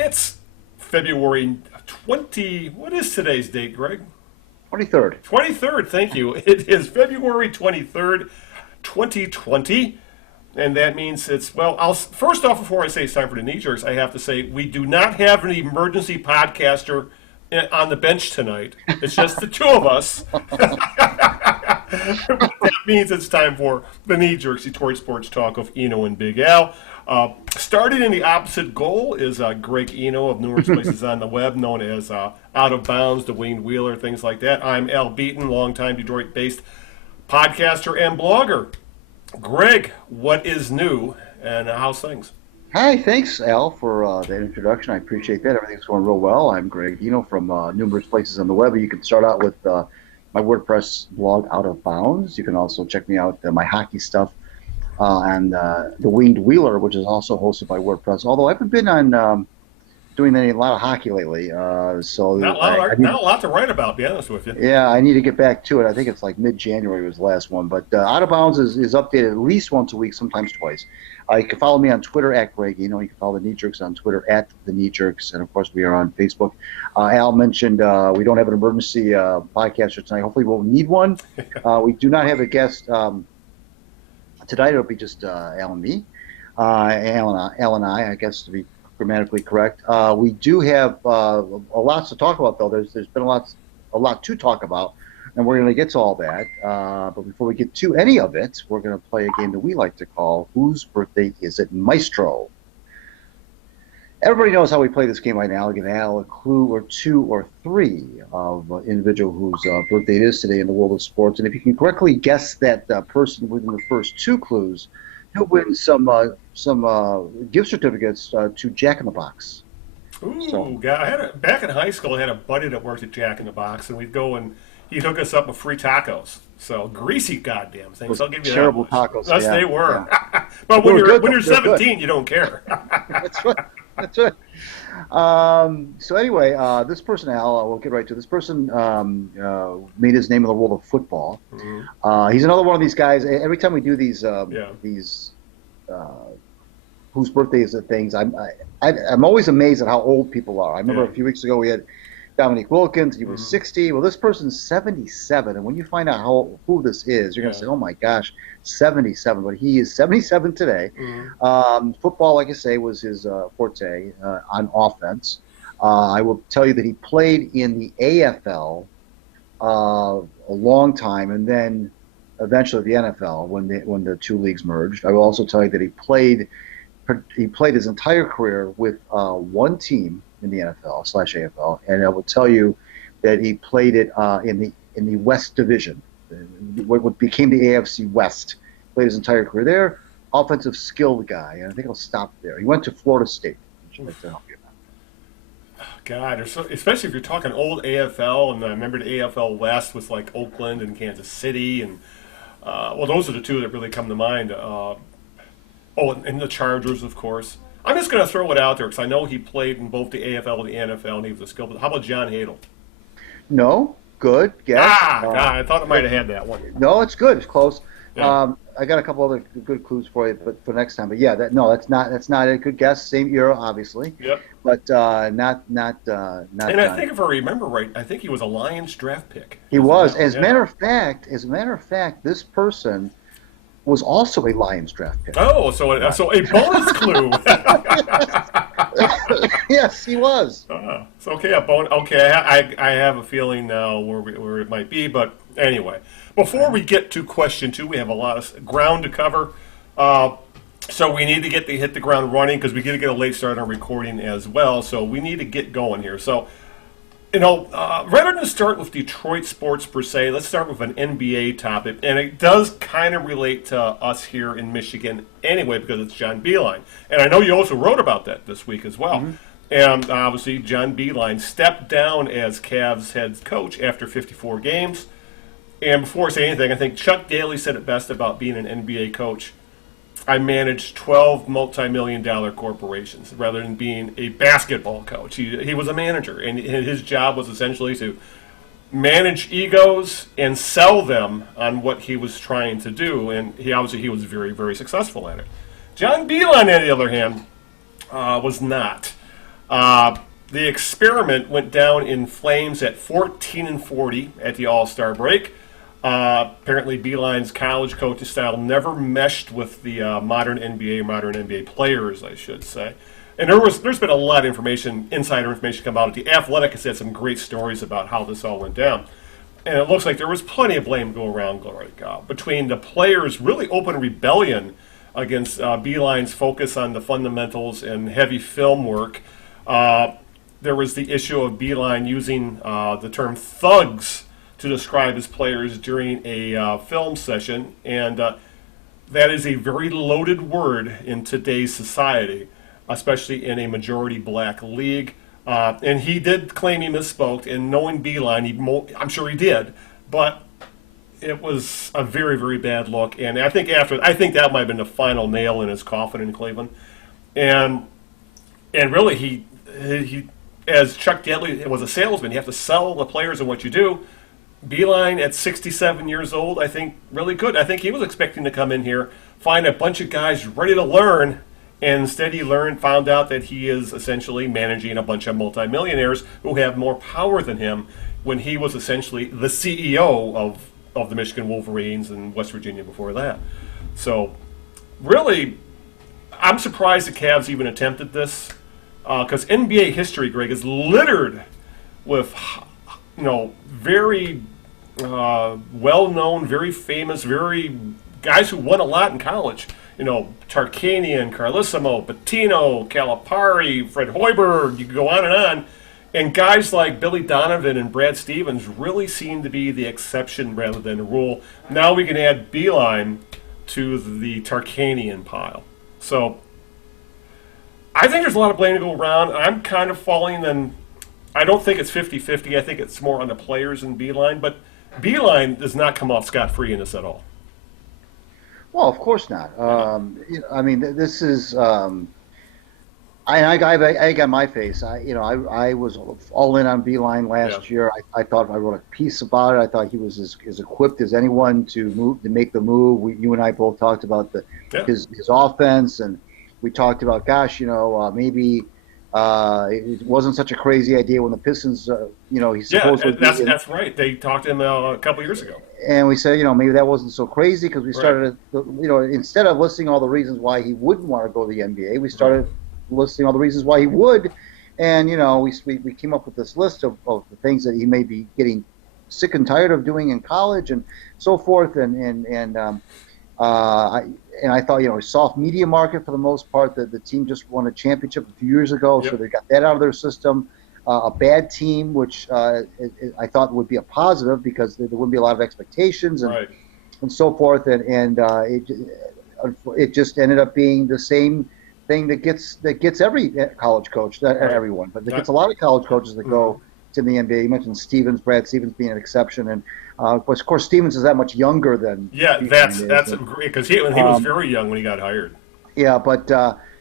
It's February 20. What is today's date, Greg? 23rd. 23rd, thank you. It is February 23rd, 2020. And that means first off, before I say it's time for the knee jerks, I have to say we do not have an emergency podcaster on the bench tonight. It's just the two of us. That means it's time for the knee jerks, Detroit sports talk of Eno and Big Al. Starting in the opposite goal is Greg Eno of numerous places on the web, known as Out of Bounds, the Wayne Wheeler, things like that. I'm Al Beaton, longtime Detroit-based podcaster and blogger. Greg, what is new and how's things? Hi, thanks, Al, for that introduction. I appreciate that. Everything's going real well. I'm Greg Eno from numerous places on the web. You can start out with my WordPress blog, Out of Bounds. You can also check me out, my hockey stuff, and the Winged Wheeler, which is also hosted by WordPress. Although I haven't been on doing a lot of hockey lately, so not a lot to write about. To be honest with you. Yeah, I need to get back to it. I think it's like mid-January was the last one, but Out of Bounds is updated at least once a week, sometimes twice. You can follow me on Twitter at Greg Eno. You can follow the Knee Jerks on Twitter at the Knee Jerks, and of course we are on Facebook. Al mentioned we don't have an emergency podcaster tonight. Hopefully we'll need one. We do not have a guest tonight. It'll be just Al and me, Al and I guess, to be grammatically correct. We do have a lot to talk about, though. There's been a lot to talk about, and we're going to get to all that. But before we get to any of it, we're going to play a game that we like to call Whose Birthday Is It, Maestro? Everybody knows how we play this game right now. I'll give Al a clue or two or three of an individual whose birthday it is today in the world of sports. And if you can correctly guess that person within the first two clues, he'll win some gift certificates to Jack in the Box. Ooh, God, back in high school, I had a buddy that worked at Jack in the Box, and we'd go and he'd hook us up with free tacos. So greasy goddamn things. I'll give you terrible that. Terrible tacos. Yes, yeah, they were. Yeah. But when you're 17, you don't care. That's right. That's right. So anyway, this person, Al, we'll get right to this person. Made his name in the world of football. Mm-hmm. He's another one of these guys. Every time we do these whose birthday is it things, I'm always amazed at how old people are. I remember a few weeks ago we had Dominique Wilkins. He was 60. Well, this person's 77, and when you find out who this is, you're going to say, "Oh my gosh, 77!" But he is 77 today. Mm-hmm. Football, like I say, was his forte on offense. I will tell you that he played in the AFL a long time, and then eventually the NFL when the two leagues merged. I will also tell you that he played his entire career with one team in the NFL/AFL, and I will tell you that he played it in the West Division, what became the AFC West. Played his entire career there. Offensive skilled guy, and I think I'll stop there. He went to Florida State. Which I'd like to help you out. God, especially if you're talking old AFL, and I remember the AFL West was like Oakland and Kansas City, and those are the two that really come to mind. And the Chargers, of course. I'm just going to throw it out there because I know he played in both the AFL and the NFL, and he was a skilled. How about John Hadel? No, good guess. God, I thought I might have had that one. No, it's good. It's close. Yeah. I got a couple other good clues for you, but for next time. But yeah, that's not a good guess. Same era, obviously. Yep. But not. And I think if I remember right, I think he was a Lions draft pick. He was. As a matter of fact, this person was also a Lions draft pick. Oh, so a bonus clue. Yes, he was. So okay, a bonus. Okay, I have a feeling now where it might be, but anyway, before we get to question 2, we have a lot of ground to cover. So we need to hit the ground running because we get to get a late start on recording as well. So we need to get going here. So. Rather than start with Detroit sports per se, let's start with an NBA topic. And it does kind of relate to us here in Michigan anyway because it's John Beilein. And I know you also wrote about that this week as well. Mm-hmm. And obviously John Beilein stepped down as Cavs head coach after 54 games. And before I say anything, I think Chuck Daly said it best about being an NBA coach. I managed 12 multi-million-dollar corporations rather than being a basketball coach. He was a manager, and his job was essentially to manage egos and sell them on what he was trying to do, and he was very, very successful at it. John Beilein, on the other hand, was not. The experiment went down in flames at 14-40 at the All-Star break. Apparently, Beilein's college coaching style never meshed with the modern NBA players, I should say. And there's been a lot of information, insider information, come out. The Athletic has had some great stories about how this all went down. And it looks like there was plenty of blame go around, glory to God, between the players' really open rebellion against Beilein's focus on the fundamentals and heavy film work. There was the issue of Beilein using the term thugs to describe his players during a film session, and that is a very loaded word in today's society, especially in a majority black league. And he did claim he misspoke, and knowing Beilein, I'm sure he did, but it was a very, very bad look. And I think that might have been the final nail in his coffin in Cleveland. And really, he as Chuck Daly was a salesman, you have to sell the players and what you do. Beilein at 67 years old, I think, really good. I think he was expecting to come in here, find a bunch of guys ready to learn, and instead he found out that he is essentially managing a bunch of multimillionaires who have more power than him, when he was essentially the CEO of the Michigan Wolverines and West Virginia before that. So really, I'm surprised the Cavs even attempted this, because NBA history, Greg, is littered with very well-known, very famous, very guys who won a lot in college. Tarkanian, Carlissimo, Bettino, Calipari, Fred Hoiberg, you could go on. And guys like Billy Donovan and Brad Stevens really seem to be the exception rather than the rule. Now we can add Beilein to the Tarkanian pile. So I think there's a lot of blame to go around. I'm kind of falling in. I don't think it's 50-50. I think it's more on the players than Beilein. But Beilein does not come off scot-free in this at all. Well, of course not. I mean, this is. I got my face. I was all in on Beilein last year. I thought I wrote a piece about it. I thought he was as equipped as anyone to make the move. You and I both talked about his offense, and we talked about, maybe it wasn't such a crazy idea when the Pistons, he's supposed to. That's right. They talked to him a couple years ago. And we said, maybe that wasn't so crazy, because we started, instead of listing all the reasons why he wouldn't want to go to the NBA, we started listing all the reasons why he would. And, we came up with this list of the things that he may be getting sick and tired of doing in college and so forth. And I thought, soft media market for the most part. The team just won a championship a few years ago, so they got that out of their system. A bad team, which I thought would be a positive, because there wouldn't be a lot of expectations and so forth. And it just ended up being the same thing that gets every college coach, not everyone, but it gets a lot of college coaches that go to the NBA. You mentioned Brad Stevens being an exception, and of course Stevens is that much younger than. Yeah, that's great, because he was very young when he got hired. Yeah, but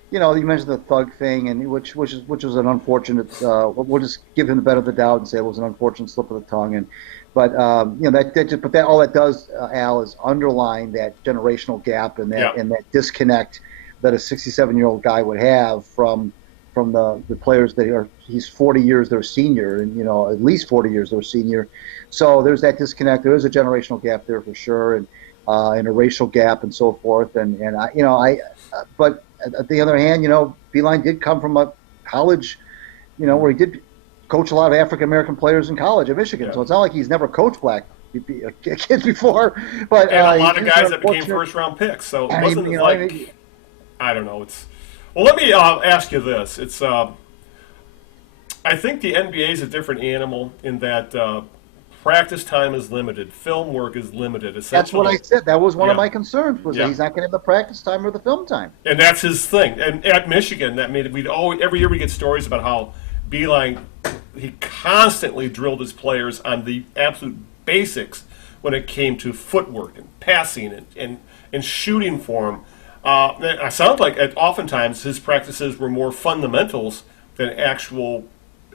you mentioned the thug thing, and which was an unfortunate. We'll just give him the benefit of the doubt and say it was an unfortunate slip of the tongue, but all that does, Al, is underline that generational gap and that disconnect that a 67-year-old guy would have from the players that he's 40 years their senior, and at least 40 years their senior. So there's that disconnect. There is a generational gap there for sure, and a racial gap and so forth. But at the other hand, Beilein did come from a college, where he did coach a lot of African American players in college at Michigan. So it's not like he's never coached black kids before. But and a lot of guys that became first-round picks. So it wasn't I don't know. Let me ask you this. It's I think the NBA is a different animal in that practice time is limited, film work is limited. That's what I said. That was one of my concerns, was that he's not going to have the practice time or the film time. And that's his thing. And at Michigan, that made it. Every year we get stories about how Beilein, he constantly drilled his players on the absolute basics when it came to footwork and passing and shooting form. It sounds like oftentimes his practices were more fundamentals than actual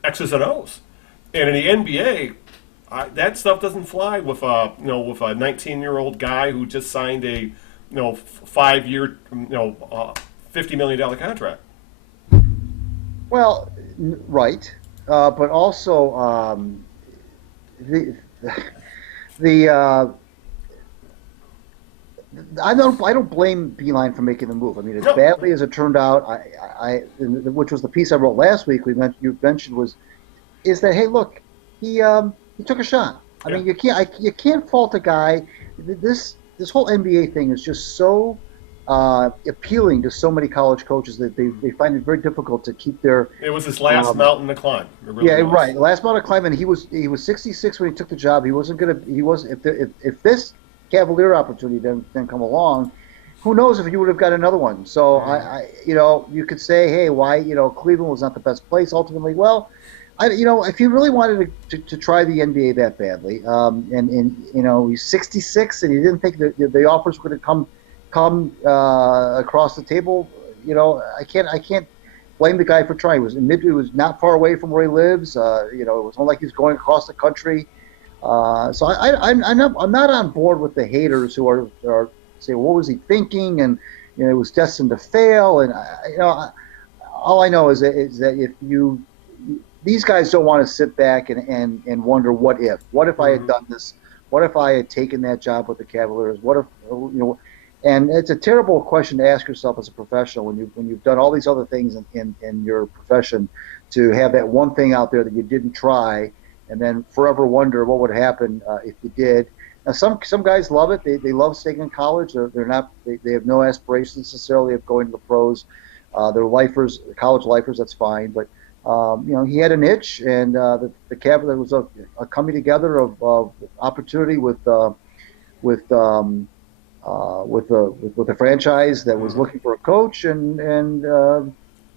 X's and O's. And in the NBA, that stuff doesn't fly with a 19-year-old guy who just signed a 5-year $50 million contract. Well, right, but also the the I don't blame Beeline for making the move. I mean, as No. badly as it turned out, which was the piece I wrote last week. You mentioned is that, hey, look, he took a shot. I Yeah. mean, you can't fault a guy. This whole NBA thing is just so appealing to so many college coaches that they find it very difficult to keep their It was his last um, mountain to climb. It really yeah, was. right. Last mountain climb, and he was 66 when he took the job. He wasn't gonna. He was if this Cavalier opportunity didn't come along, who knows if you would have got another one. So you could say, hey, why Cleveland was not the best place ultimately. Well, if you really wanted to try the NBA that badly, and he's 66 and he didn't think that the offers were going to come across the table, I can't blame the guy for trying. It was not far away from where he lives. It was not like he was going across the country. So I'm not on board with the haters who are saying, what was he thinking, and it was destined to fail. And all I know is that if these guys don't want to sit back and wonder what if I had done this, what if I had taken that job with the Cavaliers, what if and it's a terrible question to ask yourself as a professional when you've done all these other things in your profession, to have that one thing out there that you didn't try, and then forever wonder what would happen if you did. Now, some guys love it. They love staying in college. They have no aspirations necessarily of going to the pros. They're lifers, college lifers. That's fine. But he had an itch, and the Cavaliers was a coming together of opportunity with the franchise that was looking for a coach, and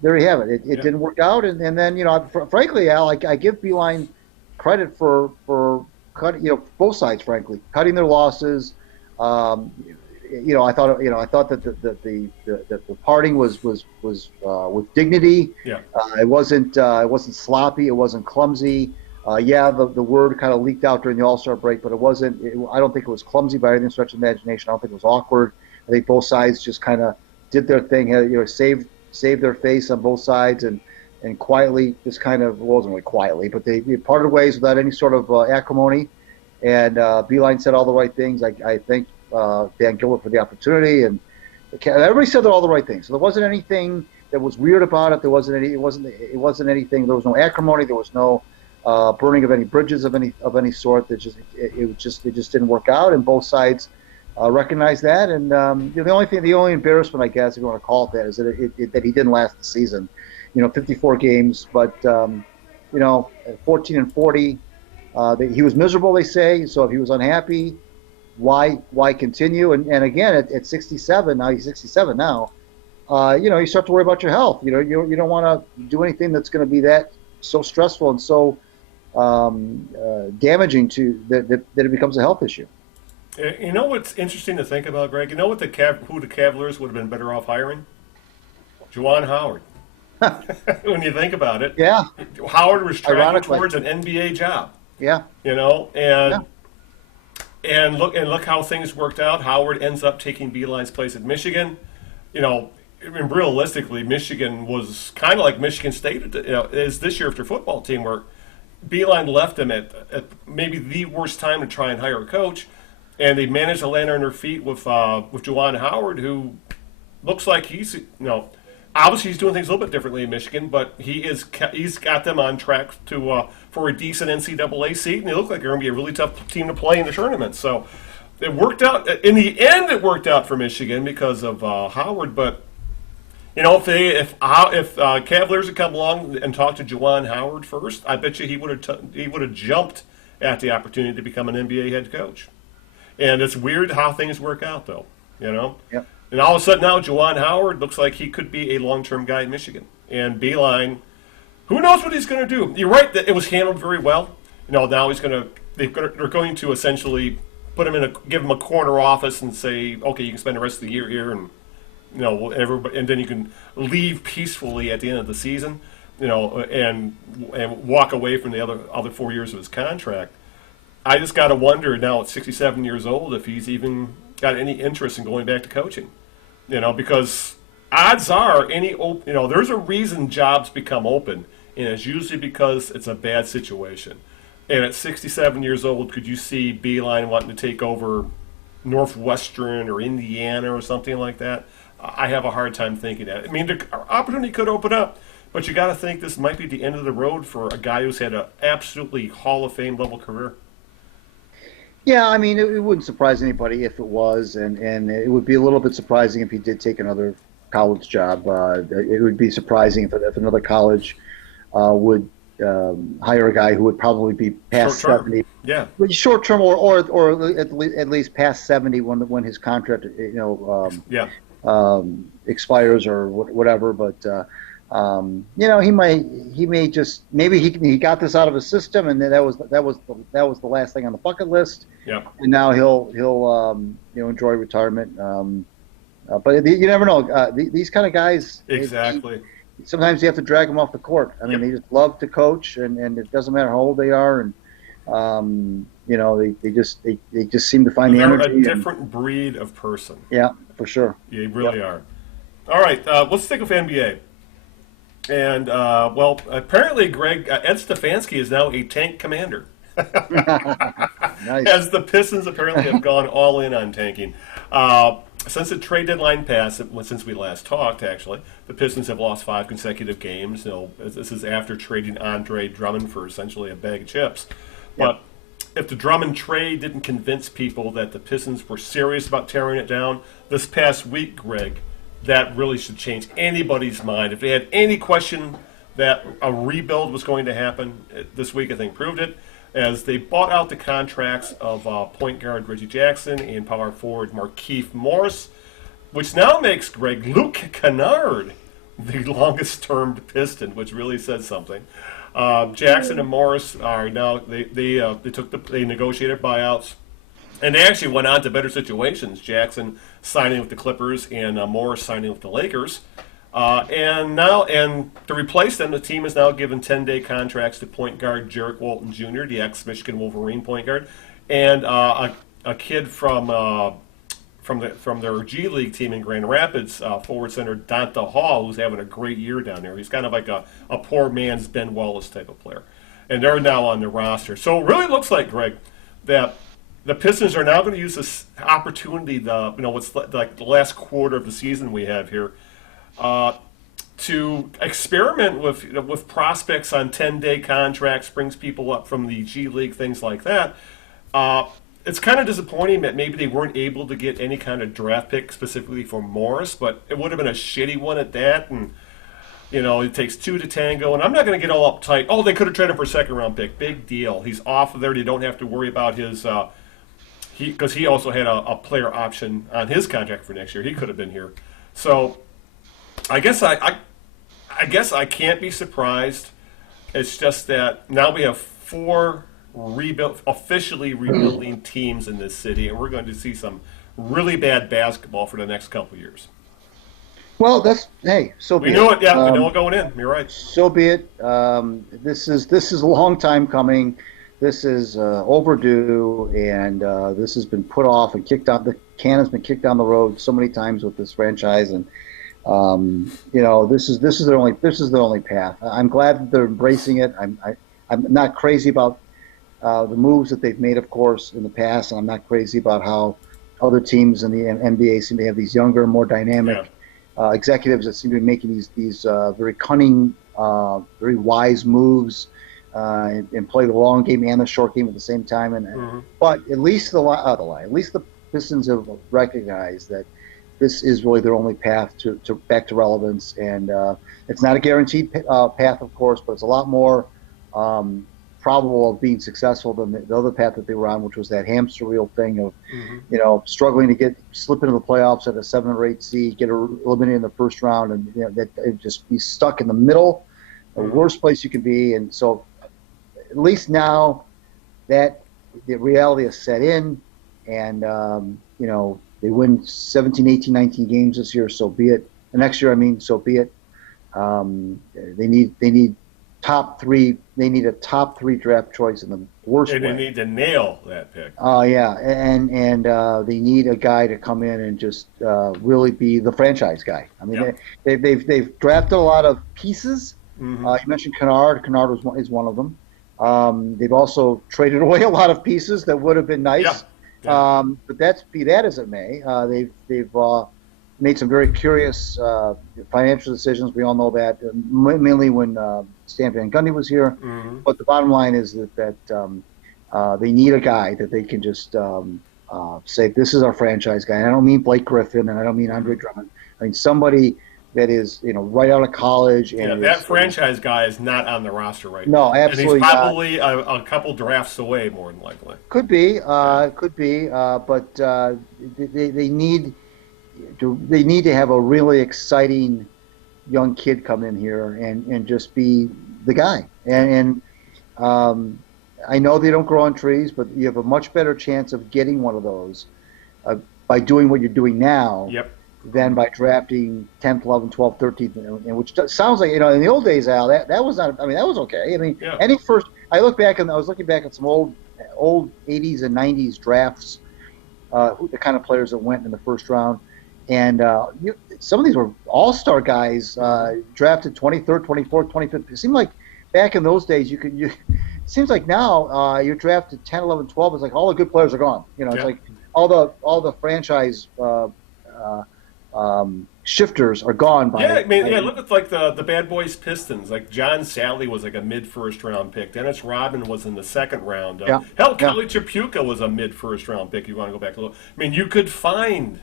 there you have it. It didn't work out, and then frankly, Al, I give Beilein credit for cutting, both sides, frankly, cutting their losses. I thought that the parting was with dignity. Yeah. It wasn't sloppy. It wasn't clumsy. The word kind of leaked out during the All-Star break, but it wasn't. I don't think it was clumsy by any stretch of imagination. I don't think it was awkward. I think both sides just kind of did their thing. Saved their face on both sides, and quietly, just kind of, well, it wasn't really quietly, but they parted ways without any sort of acrimony. And Beilein said all the right things. I thank Dan Gilbert for the opportunity, and everybody said all the right things. So there wasn't anything that was weird about it. It wasn't anything. There was no acrimony. There was no burning of any bridges of any sort. It just didn't work out, and both sides recognized that. And the only embarrassment, I guess, if you want to call it that, is that he didn't last the season. 54 games, but 14 and 40. He was miserable, they say. So if he was unhappy, why continue? And again, at 67, now he's 67 now. You start to worry about your health. You don't want to do anything that's going to be that so stressful and so damaging to that it becomes a health issue. You know what's interesting to think about, Greg? You know who the Cavaliers would have been better off hiring? Juwan Howard. When you think about it, Yeah. Howard was tracking Ironically. towards an NBA job. Yeah. And look how things worked out. Howard ends up taking Beilein's place at Michigan. Realistically, Michigan was kind of like Michigan State is this year after football team, where Beilein left them at maybe the worst time to try and hire a coach, and they managed to land on their feet with Juwan Howard, who looks like he's obviously he's doing things a little bit differently in Michigan, but he's got them on track for a decent NCAA seat, and they look like they're going to be a really tough team to play in the tournament. So it worked out in the end. It worked out for Michigan because of Howard, but. If Cavaliers had come along and talked to Juwan Howard first, I bet you he would have jumped at the opportunity to become an NBA head coach. And it's weird how things work out, though. Yep. And all of a sudden now, Juwan Howard looks like he could be a long-term guy in Michigan. And Beilein, who knows what he's going to do? You're right that it was handled very well. Now they're going to essentially put him give him a corner office and say, okay, you can spend the rest of the year here and. Everybody, and then you can leave peacefully at the end of the season, and walk away from the other 4 years of his contract. I just got to wonder now at 67 years old if he's even got any interest in going back to coaching, because odds are there's a reason jobs become open, and it's usually because it's a bad situation. And at 67 years old, could you see Beilein wanting to take over Northwestern or Indiana or something like that? I have a hard time thinking that. I mean, the opportunity could open up, but you got to think this might be the end of the road for a guy who's had an absolutely Hall of Fame level career. Yeah, I mean, it wouldn't surprise anybody if it was, and it would be a little bit surprising if he did take another college job. It would be surprising if another college would hire a guy who would probably be past Short term. 70. Yeah. Short term, or at least past 70 when his contract Yeah. expires or whatever. But he may just maybe he got this out of his system, and then that was the last thing on the bucket list. Yeah. And now he'll enjoy retirement. But you never know. These kind of guys, Exactly. sometimes you have to drag them off the court. I mean, they just love to coach, and it doesn't matter how old they are, and they just seem to find the They're energy. a different breed of person. Yeah, for sure. You really are. All right, let's stick with NBA. And, apparently, Greg, Ed Stafanski is now a tank commander. Nice. As the Pistons apparently have gone all in on tanking. Since the trade deadline passed, since we last talked, actually, the Pistons have lost 5 consecutive games. This is after trading Andre Drummond for essentially a bag of chips. But if the Drummond trade didn't convince people that the Pistons were serious about tearing it down, this past week, Greg, that really should change anybody's mind. If they had any question that a rebuild was going to happen, this week I think proved it, as they bought out the contracts of point guard Reggie Jackson and power forward Markeiff Morris, which now makes, Greg, Luke Kennard the longest-termed Piston, which really says something. Jackson and Morris are now they negotiated buyouts, and they actually went on to better situations. Jackson signing with the Clippers and Morris signing with the Lakers. And to replace them, the team has now given 10-day contracts to point guard Jarrett Walton Jr., the ex-Michigan Wolverine point guard, and a kid from their G League team in Grand Rapids, forward center Donta Hall, who's having a great year down there. He's kind of like a poor man's Ben Wallace type of player, and they're now on the roster. So it really looks like, Greg, that the Pistons are now going to use this opportunity, what's like the last quarter of the season we have here, to experiment with prospects on 10-day contracts, brings people up from the G League, things like that. It's kind of disappointing that maybe they weren't able to get any kind of draft pick specifically for Morris, but it would have been a shitty one at that. And, it takes 2 to tango. And I'm not going to get all uptight. Oh, they could have traded him for a second-round pick. Big deal. He's off of there. They don't have to worry about his because he also had a player option on his contract for next year. He could have been here. So I guess I can't be surprised. It's just that now we have 4 officially rebuilding teams in this city, and we're going to see some really bad basketball for the next couple of years. Well, so be it. We knew it. Yeah, we know it going in. You're right. So be it. This is a long time coming. This is overdue, and this has been put off and kicked out. The can has been kicked down the road so many times with this franchise, and this is their only path. I'm glad that they're embracing it. I'm not crazy about the moves that they've made, of course, in the past, and I'm not crazy about how other teams in the NBA seem to have these younger, more dynamic executives that seem to be making these very cunning, very wise moves. And play the long game and the short game at the same time, but at least at least the Pistons have recognized that this is really their only path to back to relevance, and it's not a guaranteed path, of course, but it's a lot more probable of being successful than the other path that they were on, which was that hamster wheel thing of struggling to slip into the playoffs at a 7 or 8 seed, get eliminated in the first round, and that just be stuck in the middle, the worst place you can be, and so. At least now that the reality has set in, and they win 17, 18, 19 games this year, so be it. The next year, so be it. They need top three. They need a top three draft choice in the worst And way. they need to nail that pick. Oh yeah, and they need a guy to come in and just really be the franchise guy. I mean, they've drafted a lot of pieces. Mm-hmm. You mentioned Kennard. Kennard is one of them. They've also traded away a lot of pieces that would have been nice. Yeah. But be that as it may, they've made some very curious financial decisions. We all know that, mainly when Stan Van Gundy was here. Mm-hmm. But the bottom line is that they need a guy that they can just say, this is our franchise guy. And I don't mean Blake Griffin, and I don't mean Andre Drummond. I mean somebody that is, right out of college. And that franchise guy is not on the roster right now. No, absolutely not. And he's probably a couple drafts away, more than likely. Could be, but they need to have a really exciting young kid come in here and just be the guy. And I know they don't grow on trees, but you have a much better chance of getting one of those by doing what you're doing now. Yep. Than by drafting 10th, 11th, 12th, 13th, and which sounds like, in the old days, Al, that was not, I mean, that was okay. I mean, any first, I was looking back at some old 80s and 90s drafts, the kind of players that went in the first round, and some of these were all-star guys drafted 23rd, 24th, 25th. It seemed like back in those days, it seems like now you're drafted 10, 11, 12, it's like all the good players are gone. It's like all the franchise shifters are gone by. Look at like the Bad Boys Pistons. Like John Sally was like a mid-first round pick. Dennis Rodman was in the second round. Kelly Tripucka was a mid-first round pick. You want to go back to look. I mean, you could find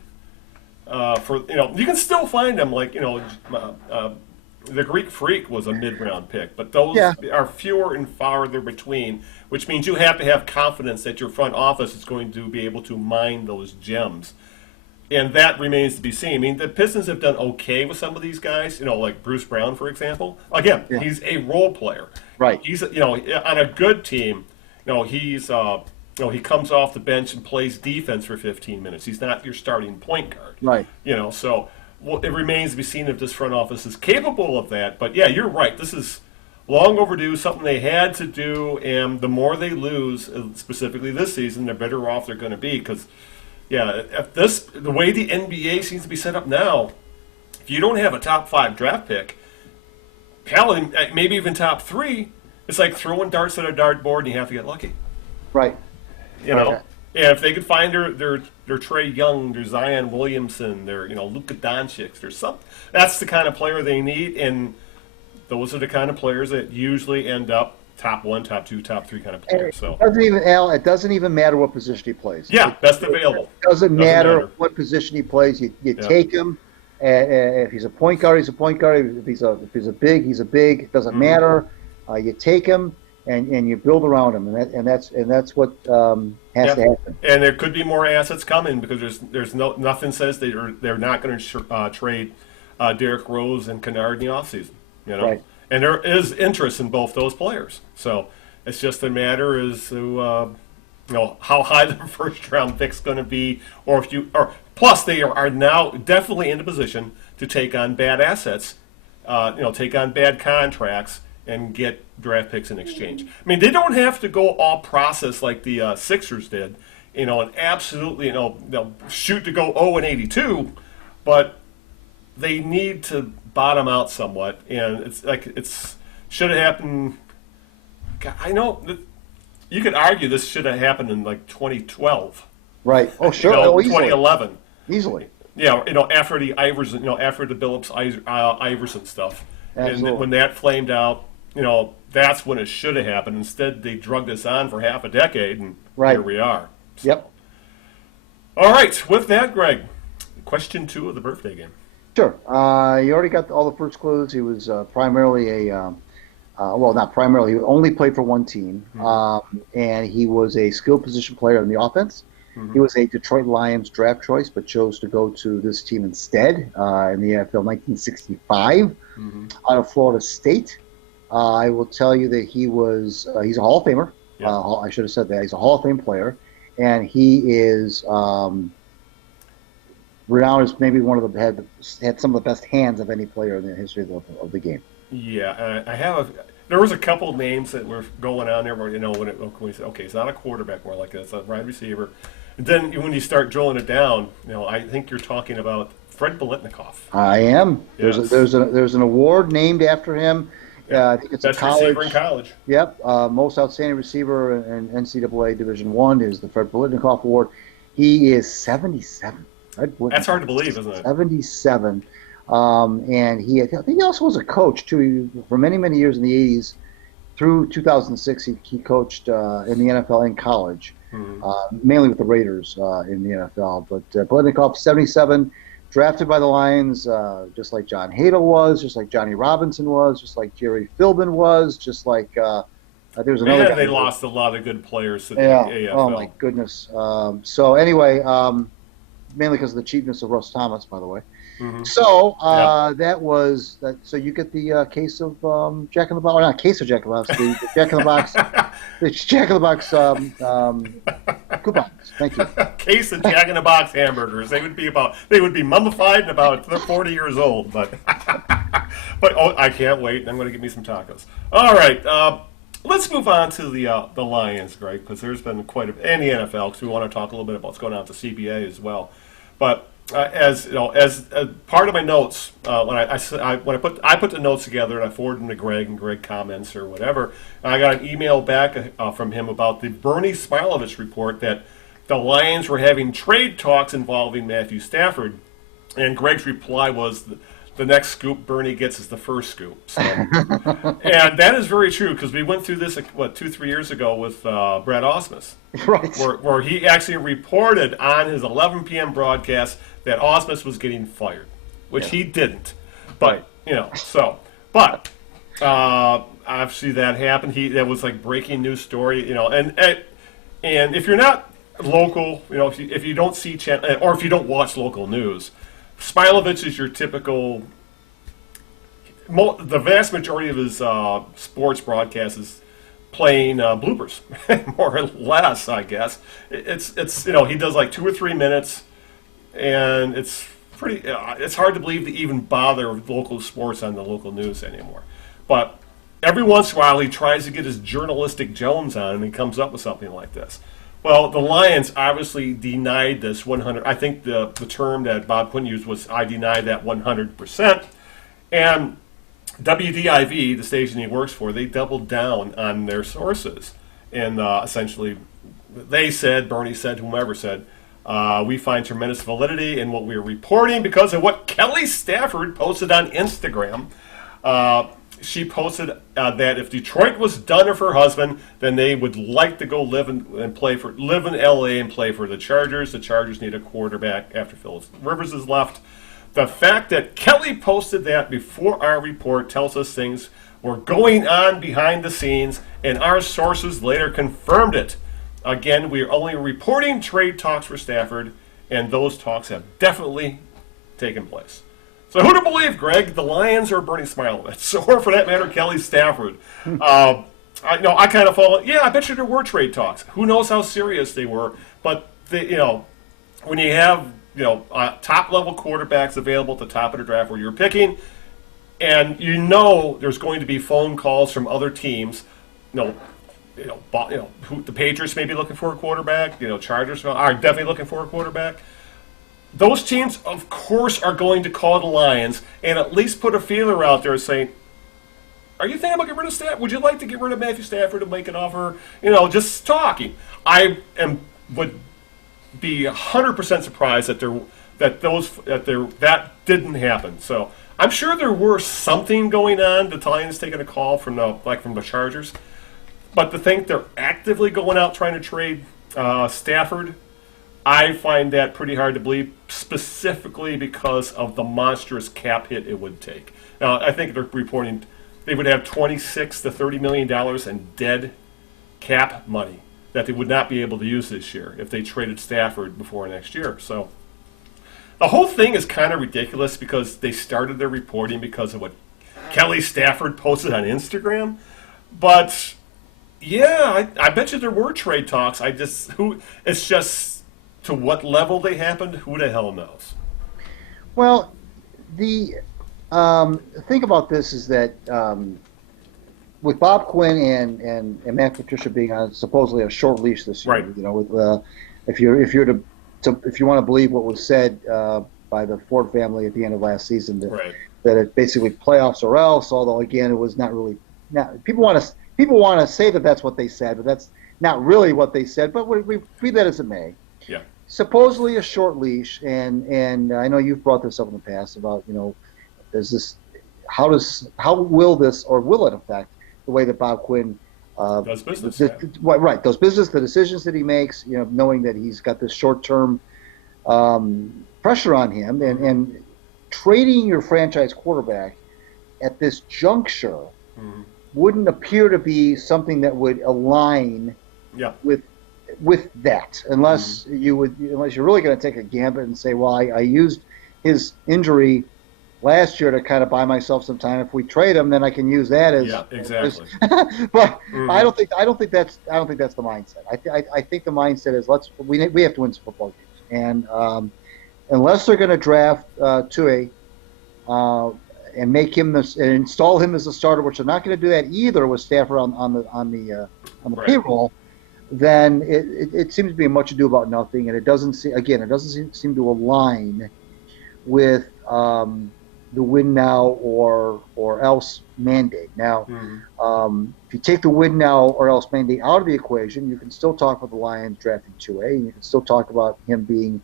you can still find them. Like the Greek Freak was a mid-round pick, but those are fewer and farther between. Which means you have to have confidence that your front office is going to be able to mine those gems. And that remains to be seen. I mean, the Pistons have done okay with some of these guys, like Bruce Brown, for example. Again, he's a role player. Right. He's, on a good team, he's, he comes off the bench and plays defense for 15 minutes. He's not your starting point guard. Right. So it remains to be seen if this front office is capable of that. But, yeah, you're right. This is long overdue, something they had to do. And the more they lose, specifically this season, the better off they're going to be because – the way the NBA seems to be set up now, if you don't have a top 5 draft pick, maybe even top 3, it's like throwing darts at a dartboard and you have to get lucky. Right. Yeah, if they could find their Trae Young, their Zion Williamson, their Luka Doncic, there's something. That's the kind of player they need, and those are the kind of players that usually end up top 1, top 2, top 3 kind of player. So it doesn't even matter what position he plays. Yeah, best available. It doesn't matter what position he plays. You take him. If he's a point guard, he's a point guard. If he's a big, he's a big. It doesn't matter. You take him and you build around him, and that's what has to happen. And there could be more assets coming because there's nothing says they're not going to trade Derrick Rose and Kennard in the offseason. Right. And there is interest in both those players. So it's just a matter as to how high the first round pick's going to be, plus they are now definitely in a position to take on bad assets, take on bad contracts and get draft picks in exchange. I mean, they don't have to go all process like the Sixers did, and absolutely they'll shoot to go 0-82, but they need to bottom out somewhat, and it's should have happened. I know you could argue this should have happened in like 2012, right? Oh, sure. 2011, easily. Yeah, after the Iverson, after the Billups Iverson stuff, Absolutely. And when that flamed out, that's when it should have happened. Instead, they drugged us on for half a decade, and here we are. So. Yep. All right. With that, Greg, question 2 of the birthday game. Sure. You already got all the first clues. He was primarily not primarily. He only played for one team, and he was a skilled position player in the offense. Mm-hmm. He was a Detroit Lions draft choice, but chose to go to this team instead in the NFL 1965 out of Florida State. I will tell you that he's a Hall of Famer. Yeah. I should have said that. He's a Hall of Fame player, and he is renowned as maybe one of had some of the best hands of any player in the history of the game. Yeah, I have there was a couple of names that were going on there where, when we said, okay, it's not a quarterback, more like it's a wide receiver. And then when you start drilling it down, I think you're talking about Fred Biletnikoff. I am. Yes. There's an award named after him. I think it's Best a college. receiver in college. Yep. Most outstanding receiver in NCAA Division I is the Fred Biletnikoff Award. He is 77. That's hard to believe, isn't it? 77. And I think he also was a coach, too. For many, many years in the 80s, through 2006, he coached in the NFL in college, mainly with the Raiders in the NFL. But Biletnikoff, 77, drafted by the Lions, just like John Hadle was, just like Johnny Robinson was, just like Jerry Philbin was, just like there was another guy. They lost a lot of good players to the Yeah. AFL. Oh, my goodness. So anyway, mainly because of the cheapness of Russ Thomas, by the way. So that was that. So you get the case of Jack in the Box, or not case of Jack in the Box, the Jack in the Box, the Jack in the Box coupons. Thank you. Case of Jack in the Box hamburgers. They would be mummified and about 40 years old. But I can't wait. I'm going to get me some tacos. All right. Let's move on to the Lions, Greg, because there's been quite a and the NFL, because we want to talk a little bit about what's going on with the CBA as well. But as part of my notes, when I put the notes together and I forwarded them to Greg, and Greg comments or whatever, and I got an email back from him about the Bernie Smilovitz report that the Lions were having trade talks involving Matthew Stafford, and Greg's reply was, the next scoop Bernie gets is the first scoop. So, and that is very true, because we went through this, 2-3 years ago with Brad Ausmus. Right. Where he actually reported on his 11 p.m. broadcast that Ausmus was getting fired, which he didn't. But, but obviously that happened. That was like breaking news story, and if you're not local, if you don't see, or if you don't watch local news, Smilovitz is your typical. The vast majority of his sports broadcasts is playing bloopers, more or less, I guess. It's he does like 2 or 3 minutes, and it's pretty. It's hard to believe to even bother with local sports on the local news anymore. But every once in a while, he tries to get his journalistic Jones on, and he comes up with something like this. Well, the Lions obviously denied this 100. I think the term that Bob Quinn used was, I deny that 100%. And WDIV, the station he works for, they doubled down on their sources. And essentially, they said, Bernie said, whomever said, we find tremendous validity in what we are reporting because of what Kelly Stafford posted on Instagram. She posted that if Detroit was done with her husband, then they would like to go live in LA and play for the Chargers. The Chargers need a quarterback after Phillips Rivers has left. The fact that Kelly posted that before our report tells us things were going on behind the scenes, and our sources later confirmed it. Again, we are only reporting trade talks for Stafford, and those talks have definitely taken place. So who to believe, Greg? The Lions or Bernie Smilovitz, or for that matter, Kelly Stafford? I kind of follow. Yeah, I bet you there were trade talks. Who knows how serious they were? But when you have top level quarterbacks available at the top of the draft where you're picking, and there's going to be phone calls from other teams. The Patriots may be looking for a quarterback. Chargers are definitely looking for a quarterback. Those teams, of course, are going to call the Lions and at least put a feeler out there saying, are you thinking about getting rid of Stafford? Would you like to get rid of Matthew Stafford and make an offer? Just talking. Would be 100% surprised that didn't happen. So I'm sure there were something going on. The Lions taking a call from the Chargers. But to think they're actively going out trying to trade Stafford, I find that pretty hard to believe, specifically because of the monstrous cap hit it would take. Now, I think they're reporting they would have $26 to $30 million in dead cap money that they would not be able to use this year if they traded Stafford before next year. So the whole thing is kind of ridiculous because they started their reporting because of what Kelly Stafford posted on Instagram. But yeah, I bet you there were trade talks. It's just to what level they happened, who the hell knows? Well, the thing about this is that with Bob Quinn and Matt Patricia being on supposedly a short leash this year, Right. with if you want to believe what was said by the Ford family at the end of last season, that it basically playoffs or else. Although again, it was not really. People want to say that that's what they said, but that's not really what they said. But we read that as it may. Yeah. Supposedly a short leash, and I know you've brought this up in the past about there's this. How will this or will it affect the way that Bob Quinn does business? Right, those business, the decisions that he makes, knowing that he's got this short-term pressure on him, and trading your franchise quarterback at this juncture wouldn't appear to be something that would align with that, unless you're really going to take a gambit and say, well, I used his injury last year to kind of buy myself some time. If we trade him, then I can use that as exactly. But I don't think that's the mindset. I think the mindset is we have to win some football games, and unless they're going to draft Tua and make him and install him as a starter, which they're not going to do that either with Stafford on the payroll, then it seems to be much ado about nothing, and it doesn't seem to align with the win now or else mandate. Now, if you take the win now or else mandate out of the equation, you can still talk about the Lions drafting 2A, and you can still talk about him being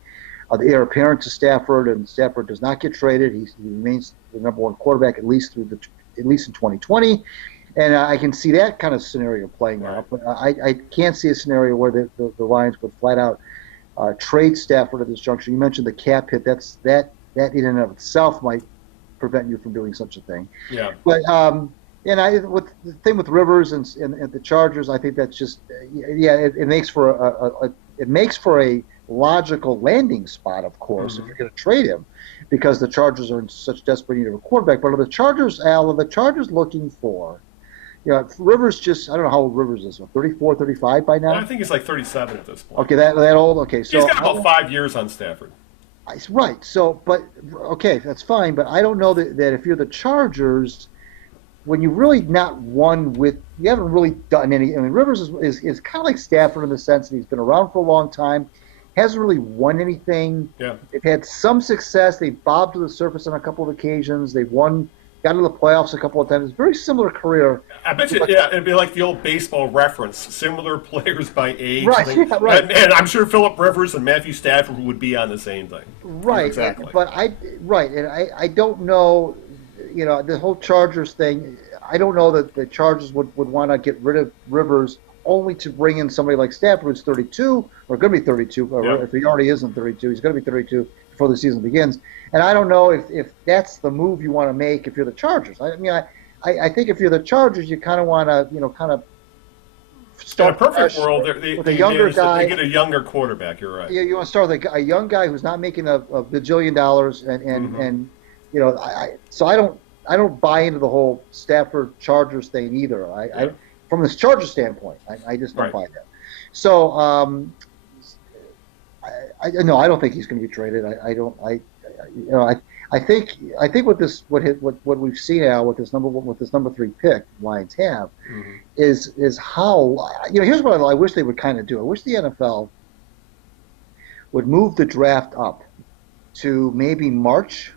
the heir apparent to Stafford, and Stafford does not get traded. He remains the number one quarterback at least in 2020, and I can see that kind of scenario playing out. But I can't see a scenario where the Lions would flat out trade Stafford at this juncture. You mentioned the cap hit. That in and of itself might prevent you from doing such a thing. Yeah. But with the thing with Rivers and the Chargers, I think that's just it makes for a logical landing spot, of course, if you're going to trade him, because the Chargers are in such desperate need of a quarterback. But are the Chargers looking for? Rivers I don't know how old Rivers is. 34, 35 by now. I think he's like 37 at this point. Okay, that old. Okay, so he's got about 5 years on Stafford. Right. So, but okay, that's fine. But I don't know that if you're the Chargers, when you really not won you haven't really done any. I mean, Rivers is kind of like Stafford in the sense that he's been around for a long time, hasn't really won anything. Yeah. They've had some success. They've bobbed to the surface on a couple of occasions. They've got into the playoffs a couple of times. It's a very similar career. I bet you, it'd be like the old baseball reference, similar players by age. Right, right. And I'm sure Phillip Rivers and Matthew Stafford would be on the same thing. Right, exactly. But I don't know, the whole Chargers thing, I don't know that the Chargers would want to get rid of Rivers only to bring in somebody like Stafford who's 32, or going to be 32, or if he already isn't 32, he's going to be 32 before the season begins. And I don't know if that's the move you want to make if you're the Chargers. I mean, I think if you're the Chargers, you kind of want to, start in a perfect world, with a younger guy. They get a younger quarterback. You're right. Yeah, you want to start with a young guy who's not making a bajillion dollars, and so I don't buy into the whole Stafford Chargers thing either. I from this Chargers standpoint, I just don't buy that. So I don't think he's going to be traded. I think what we've seen now with this number 3 pick Lions have is how here's what I wish they would kind of do. I wish the NFL would move the draft up to maybe March,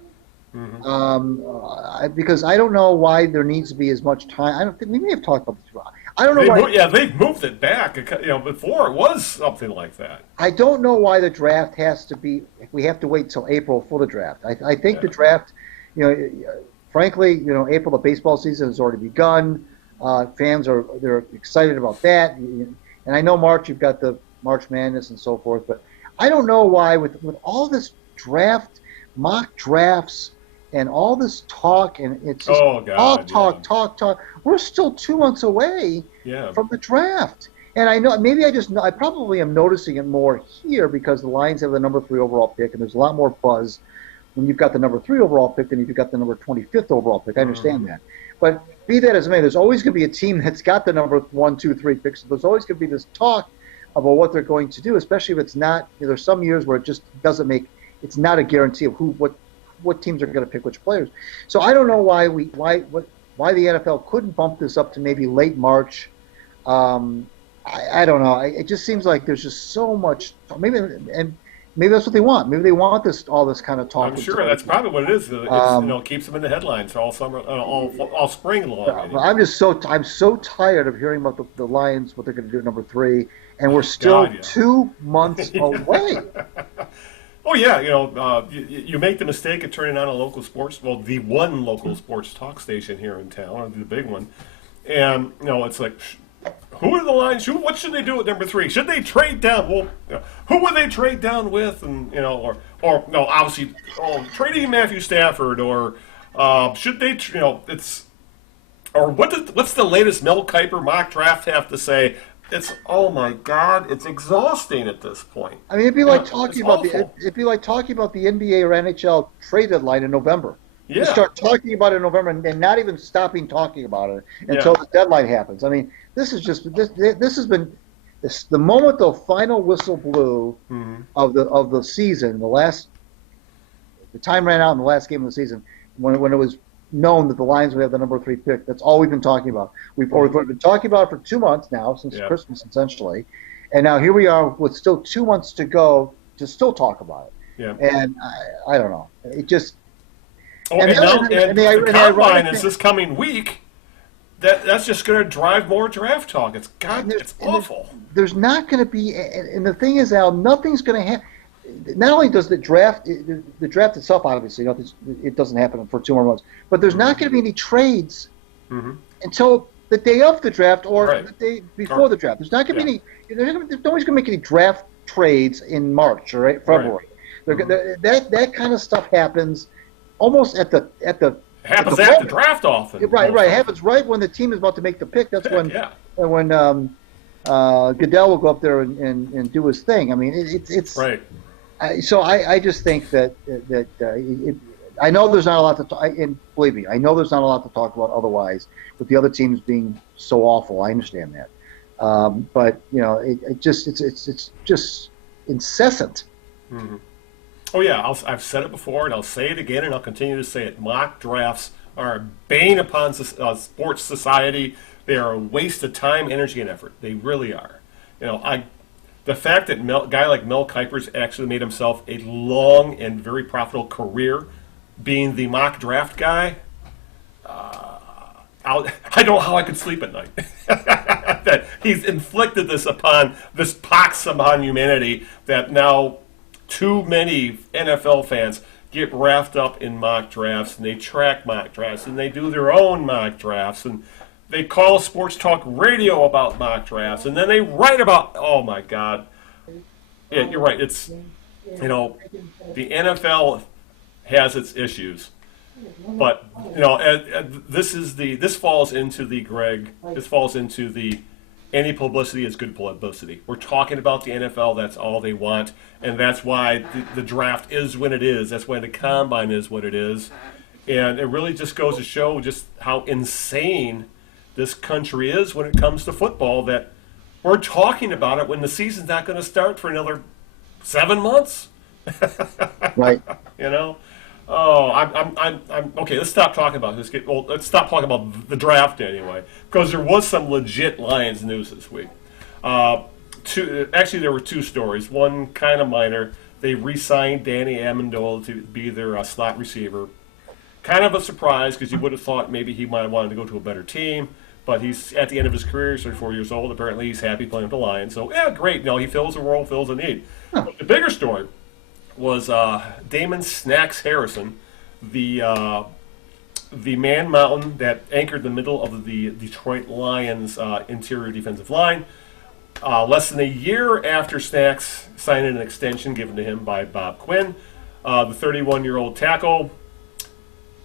because I don't know why there needs to be as much time. I don't think we may have talked about this. I don't know why. They've moved it back. Before it was something like that. I don't know why the draft has to be. We have to wait till April for the draft. I think the draft, frankly, April, the baseball season has already begun. Fans they're excited about that, and I know March. You've got the March Madness and so forth, but I don't know why with all this draft, mock drafts, and all this talk, and it's just talk. We're still 2 months away from the draft. And I know I probably am noticing it more here because the Lions have the number 3 overall pick, and there's a lot more buzz when you've got the number 3 overall pick than if you've got the number 25th overall pick. I understand that. But be that as it may, there's always going to be a team that's got the number 1, 2, 3 picks. So there's always going to be this talk about what they're going to do, especially if it's not, there's some years where it just doesn't make, it's not a guarantee of what teams are going to pick which players. So I don't know why why the NFL couldn't bump this up to maybe late March. I don't know. It just seems like there's just so much. Maybe that's what they want. Maybe they want all this kind of talk. I'm sure that's probably what it is. It keeps them in the headlines all summer, all spring long. I'm so tired of hearing about the Lions, what they're going to do at number 3, and we're still 2 months away. Oh yeah, you make the mistake of turning on a local sports, the one local sports talk station here in town, or the big one, and it's like, who are the Lions? What should they do at number 3? Should they trade down? Well, who would they trade down with? And or no, obviously, trading Matthew Stafford, or should they? It's or what's the latest Mel Kiper mock draft have to say? It's, oh my God, it's exhausting at this point. I mean, it'd be like talking about the NBA or NHL trade deadline in November. Yeah. You start talking about it in November and not even stopping talking about it until the deadline happens. I mean, this has been the moment the final whistle blew of the season. The time ran out in the last game of the season when it was known that the Lions would have the number 3 pick. That's all we've been talking about. We've been talking about it for 2 months now, since Christmas essentially, and now here we are with still 2 months to go to still talk about it. Yeah. And I don't know. It just. The combine is this coming week. That's just going to drive more draft talk. It's awful. There's not going to be, and the thing is, Al, nothing's going to happen. Not only does the draft itself, obviously, it doesn't happen for 2 more months, but there's not going to be any trades until the day of the draft or the day before the draft. There's not going to be any. Nobody's going to make any draft trades in March or February. That kind of stuff happens almost at the happens after draft often. Right. It happens right when the team is about to make the pick. That's when Goodell will go up there and do his thing. I mean, it's right. So I just think that I know there's not a lot to talk, and believe me, I know there's not a lot to talk about otherwise, with the other teams being so awful. I understand that, but it's just incessant. Mm-hmm. Oh yeah, I've said it before, and I'll say it again, and I'll continue to say it. Mock drafts are a bane upon sports society. They are a waste of time, energy, and effort. They really are. The fact that a guy like Mel Kiper's actually made himself a long and very profitable career being the mock draft guy, I don't know how I could sleep at night. That he's inflicted this pox upon humanity that now too many NFL fans get wrapped up in mock drafts, and they track mock drafts, and they do their own mock drafts, and they call sports talk radio about mock drafts, and then they write about, oh my God. Yeah, you're right. It's, the NFL has its issues, but, this falls into the any publicity is good publicity. We're talking about the NFL. That's all they want, and that's why the draft is when it is. That's why the combine is what it is, and it really just goes to show just how insane this country is when it comes to football, that we're talking about it when the season's not going to start for another 7 months. Right. Oh, I'm okay. Let's stop talking about this. Let's stop talking about the draft anyway, because there was some legit Lions news this week. Actually, there were 2 stories. One kind of minor. They re-signed Danny Amendola to be their slot receiver. Kind of a surprise, because you would have thought maybe he might have wanted to go to a better team. But he's at the end of his career. He's 34 years old. Apparently, he's happy playing with the Lions. So, yeah, great. He fills a role, fills a need. Huh. But the bigger story was Damon Snacks Harrison, the man mountain that anchored the middle of the Detroit Lions interior defensive line. Less than a year after Snacks signed an extension given to him by Bob Quinn, the 31-year-old tackle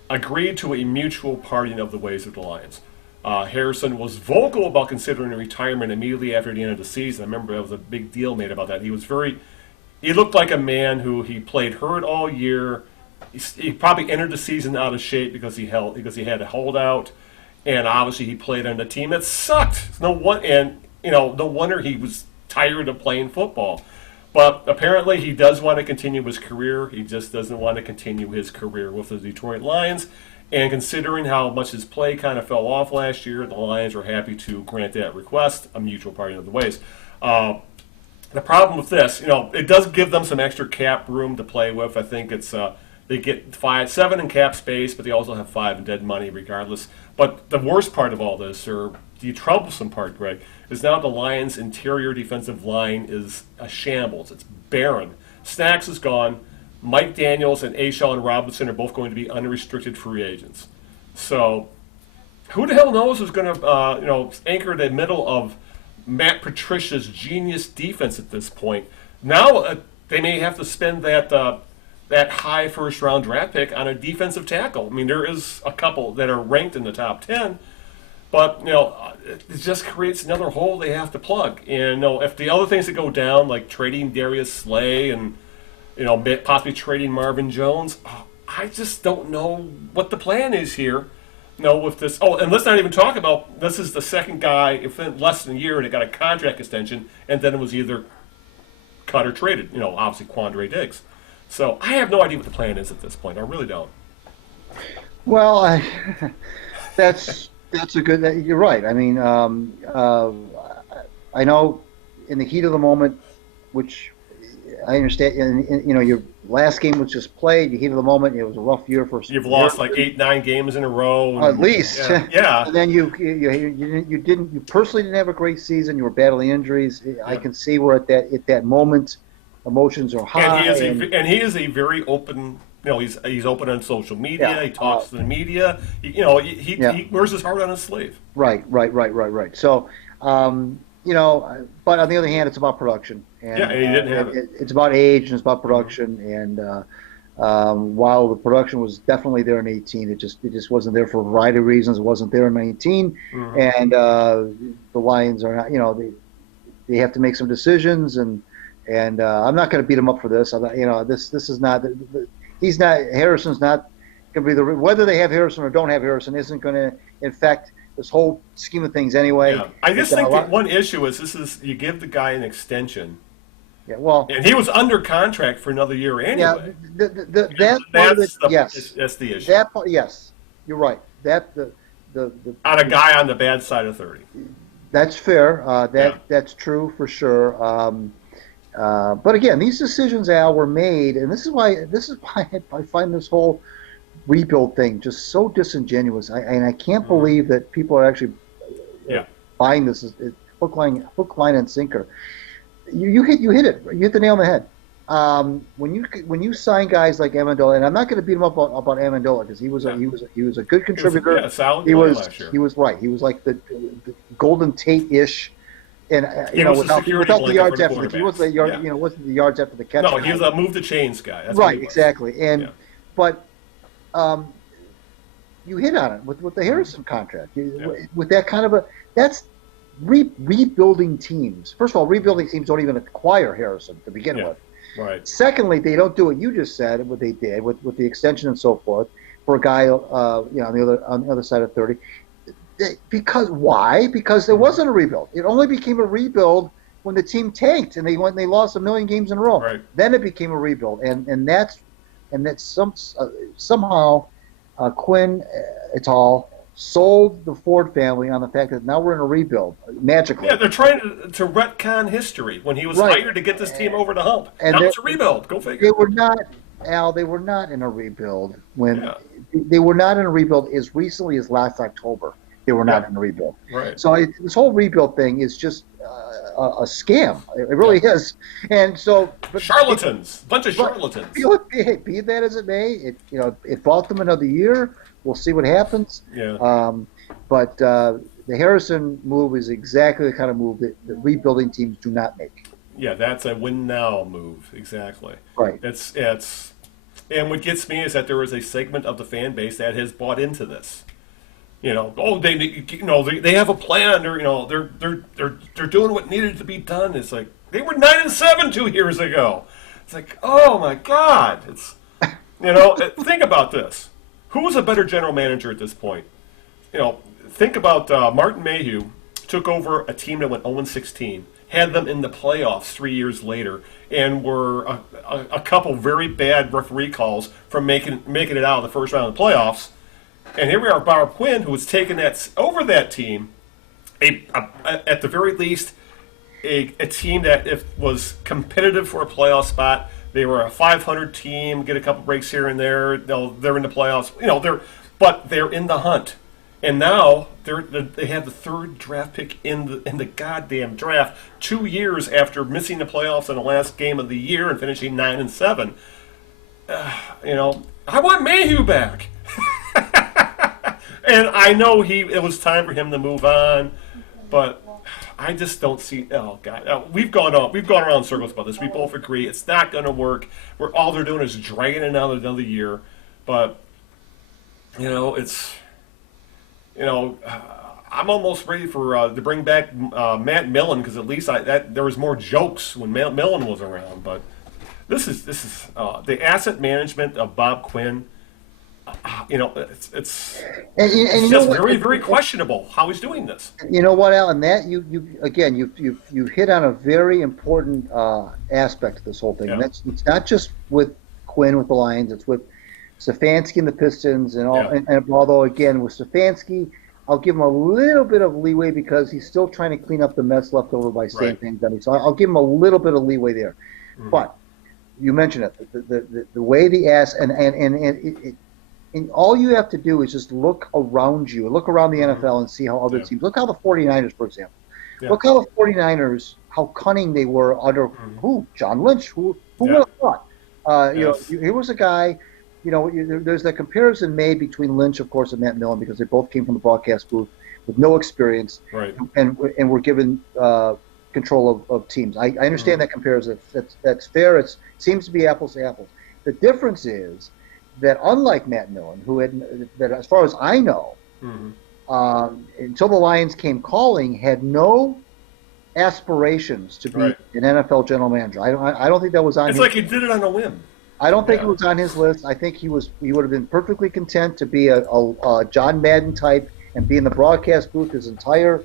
agreed to a mutual parting of the ways with the Lions. Harrison was vocal about considering a retirement immediately after the end of the season. I remember there was a big deal made about that. He looked like a man who he played hurt all year. He probably entered the season out of shape because he had a holdout, and obviously he played on a team that sucked. No wonder he was tired of playing football. But apparently he does want to continue his career. He just doesn't want to continue his career with the Detroit Lions. And considering how much his play kind of fell off last year, the Lions were happy to grant that request, a mutual parting of the ways. The problem with this, it does give them some extra cap room to play with. I think it's they get 7 in cap space, but they also have 5 in dead money regardless. But the worst part of all this, or the troublesome part, Greg, is now the Lions' interior defensive line is a shambles. It's barren. Snacks is gone. Mike Daniels and Ashawn Robinson are both going to be unrestricted free agents. So who the hell knows who's going to anchor the middle of Matt Patricia's genius defense at this point? Now they may have to spend that high first-round draft pick on a defensive tackle. I mean, there is a couple that are ranked in the top 10, but it just creates another hole they have to plug. And if the other things that go down, like trading Darius Slay and possibly trading Marvin Jones, I just don't know what the plan is here. With this. Oh, and let's not even talk about, this is the second guy in less than a year that got a contract extension, and then it was either cut or traded. Obviously Quandre Diggs. So I have no idea what the plan is at this point. I really don't. Well, that's a good. You're right. I mean, I know in the heat of the moment, which I understand. Your last game was just played. The heat of the moment. It was a rough year for. You've lost like 8-9 games in a row. At least. Yeah. And then you personally didn't have a great season. You were battling injuries. Yeah. I can see where at that moment, emotions are high. And he is a very open. He's open on social media. Yeah. He talks to the media. He wears his heart on his sleeve. Right. So, but on the other hand, it's about production. And, and he didn't have it. It's about age and it's about production. And while the production was definitely there in 18, it just wasn't there for a variety of reasons. It wasn't there in 19, and the Lions are not. They have to make some decisions, and I'm not going to beat him up for this. This is not. He's not. Harrison's not going to be whether they have Harrison or don't have Harrison isn't going to affect this whole scheme of things anyway. Yeah. I just think that one issue is you give the guy an extension. Yeah, well, and he was under contract for another year anyway. Yeah, that's the issue. That part, yes, you're right. The on a guy on the bad side of 30. That's fair. That's true for sure. But again, these decisions, Al, were made, and this is why I find this whole rebuild thing just so disingenuous. I can't believe that people are actually buying this as hook, line, and sinker. You hit it. You hit the nail on the head. When you sign guys like Amendola, and I'm not going to beat him up about Amendola because he was a good contributor. He was last year. He was right. He was like the Golden Tate-ish. And without the yards after he wasn't the yard, wasn't the yards after the catch. No, he was a move the chains guy. That's right, exactly. And but you hit on it with the Harrison contract. With that kind of that's rebuilding teams. First of all, rebuilding teams don't even acquire Harrison to begin with. Right. Secondly, they don't do what you just said, what they did with the extension and so forth for a guy on the other side of 30. Because why? Because there wasn't a rebuild. It only became a rebuild when the team tanked and they lost 1 million games in a row. Right. Then it became a rebuild, and that's somehow Quinn et al. Sold the Ford family on the fact that now we're in a rebuild magically. Yeah, they're trying to retcon history when he was hired to get this team over the hump. And now it's a rebuild. Go figure. They were not, Al. They were not in a rebuild they were not in a rebuild as recently as last October. They were not in a rebuild. Right. So this whole rebuild thing is just a scam. It really is. And so, charlatans, bunch of charlatans. Be that as it may, it bought them another year. We'll see what happens. Yeah. But the Harrison move is exactly the kind of move that rebuilding teams do not make. Yeah, that's a win now move. Exactly. Right. It's and what gets me is that there is a segment of the fan base that has bought into this. They have a plan. They're doing what needed to be done. It's like they were 9-7 2 years ago. It's like, oh my God! It's think about this. Who was a better general manager at this point? Think about Martin Mayhew took over a team that went 0-16, had them in the playoffs 3 years later, and were a couple very bad referee calls from making it out of the first round of the playoffs. And here we are, Bob Quinn, who was taking that over that team, at the very least, a team that if was competitive for a playoff spot. They were a 500 team, get a couple breaks here and there. They're in the playoffs, but they're in the hunt. And now they have the third draft pick in the goddamn draft. 2 years after missing the playoffs in the last game of the year and finishing 9-7. I want Mayhew back. And I know it was time for him to move on, but I just don't see. Oh God, we've gone around in circles about this. We both agree it's not going to work. All they're doing is dragging it out another year. But I'm almost ready for to bring back Matt Millen, because at least there was more jokes when Millen was around. But this is the asset management of Bob Quinn. It's just very, very questionable how he's doing this. You know what, Alan? That you hit on a very important aspect of this whole thing. Yeah. And it's not just with Quinn with the Lions; it's with Stafanski and the Pistons and all. Yeah. And although again with Stafanski, I'll give him a little bit of leeway because he's still trying to clean up the mess left over by Stan Van Gundy. So I'll give him a little bit of leeway there. Mm-hmm. But you mentioned it, the way the and all you have to do is just look around you, look around the NFL and see how other teams. Look how the 49ers, for example. Yeah. Look how the 49ers, how cunning they were under John Lynch. Who would have thought? Here was a guy. There's that comparison made between Lynch, of course, and Matt Millen because they both came from the broadcast booth with no experience, right? And were given control of teams. I understand that comparison. That's fair. It seems to be apples to apples. The difference is that unlike Matt Millen, that as far as I know, until the Lions came calling, had no aspirations to be an NFL general manager. I don't think that was on. It's like he did it on a whim. I don't think it was on his list. I think he would have been perfectly content to be a John Madden type and be in the broadcast booth his entire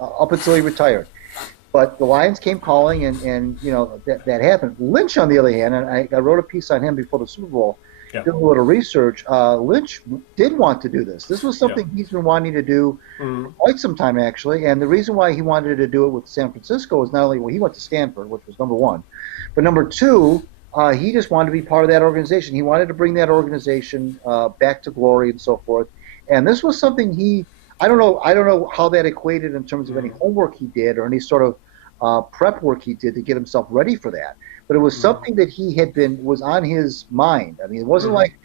up until he retired. But the Lions came calling, and that happened. Lynch, on the other hand, and I wrote a piece on him before the Super Bowl. Did a little research. Lynch did want to do this. This was something he's been wanting to do for quite some time, actually. And the reason why he wanted to do it with San Francisco is not only he went to Stanford, which was number one, but number two, he just wanted to be part of that organization. He wanted to bring that organization back to glory and so forth. And this was something I don't know how that equated in terms of any homework he did or any sort of prep work he did to get himself ready for that. But it was something that was on his mind. I mean, it wasn't like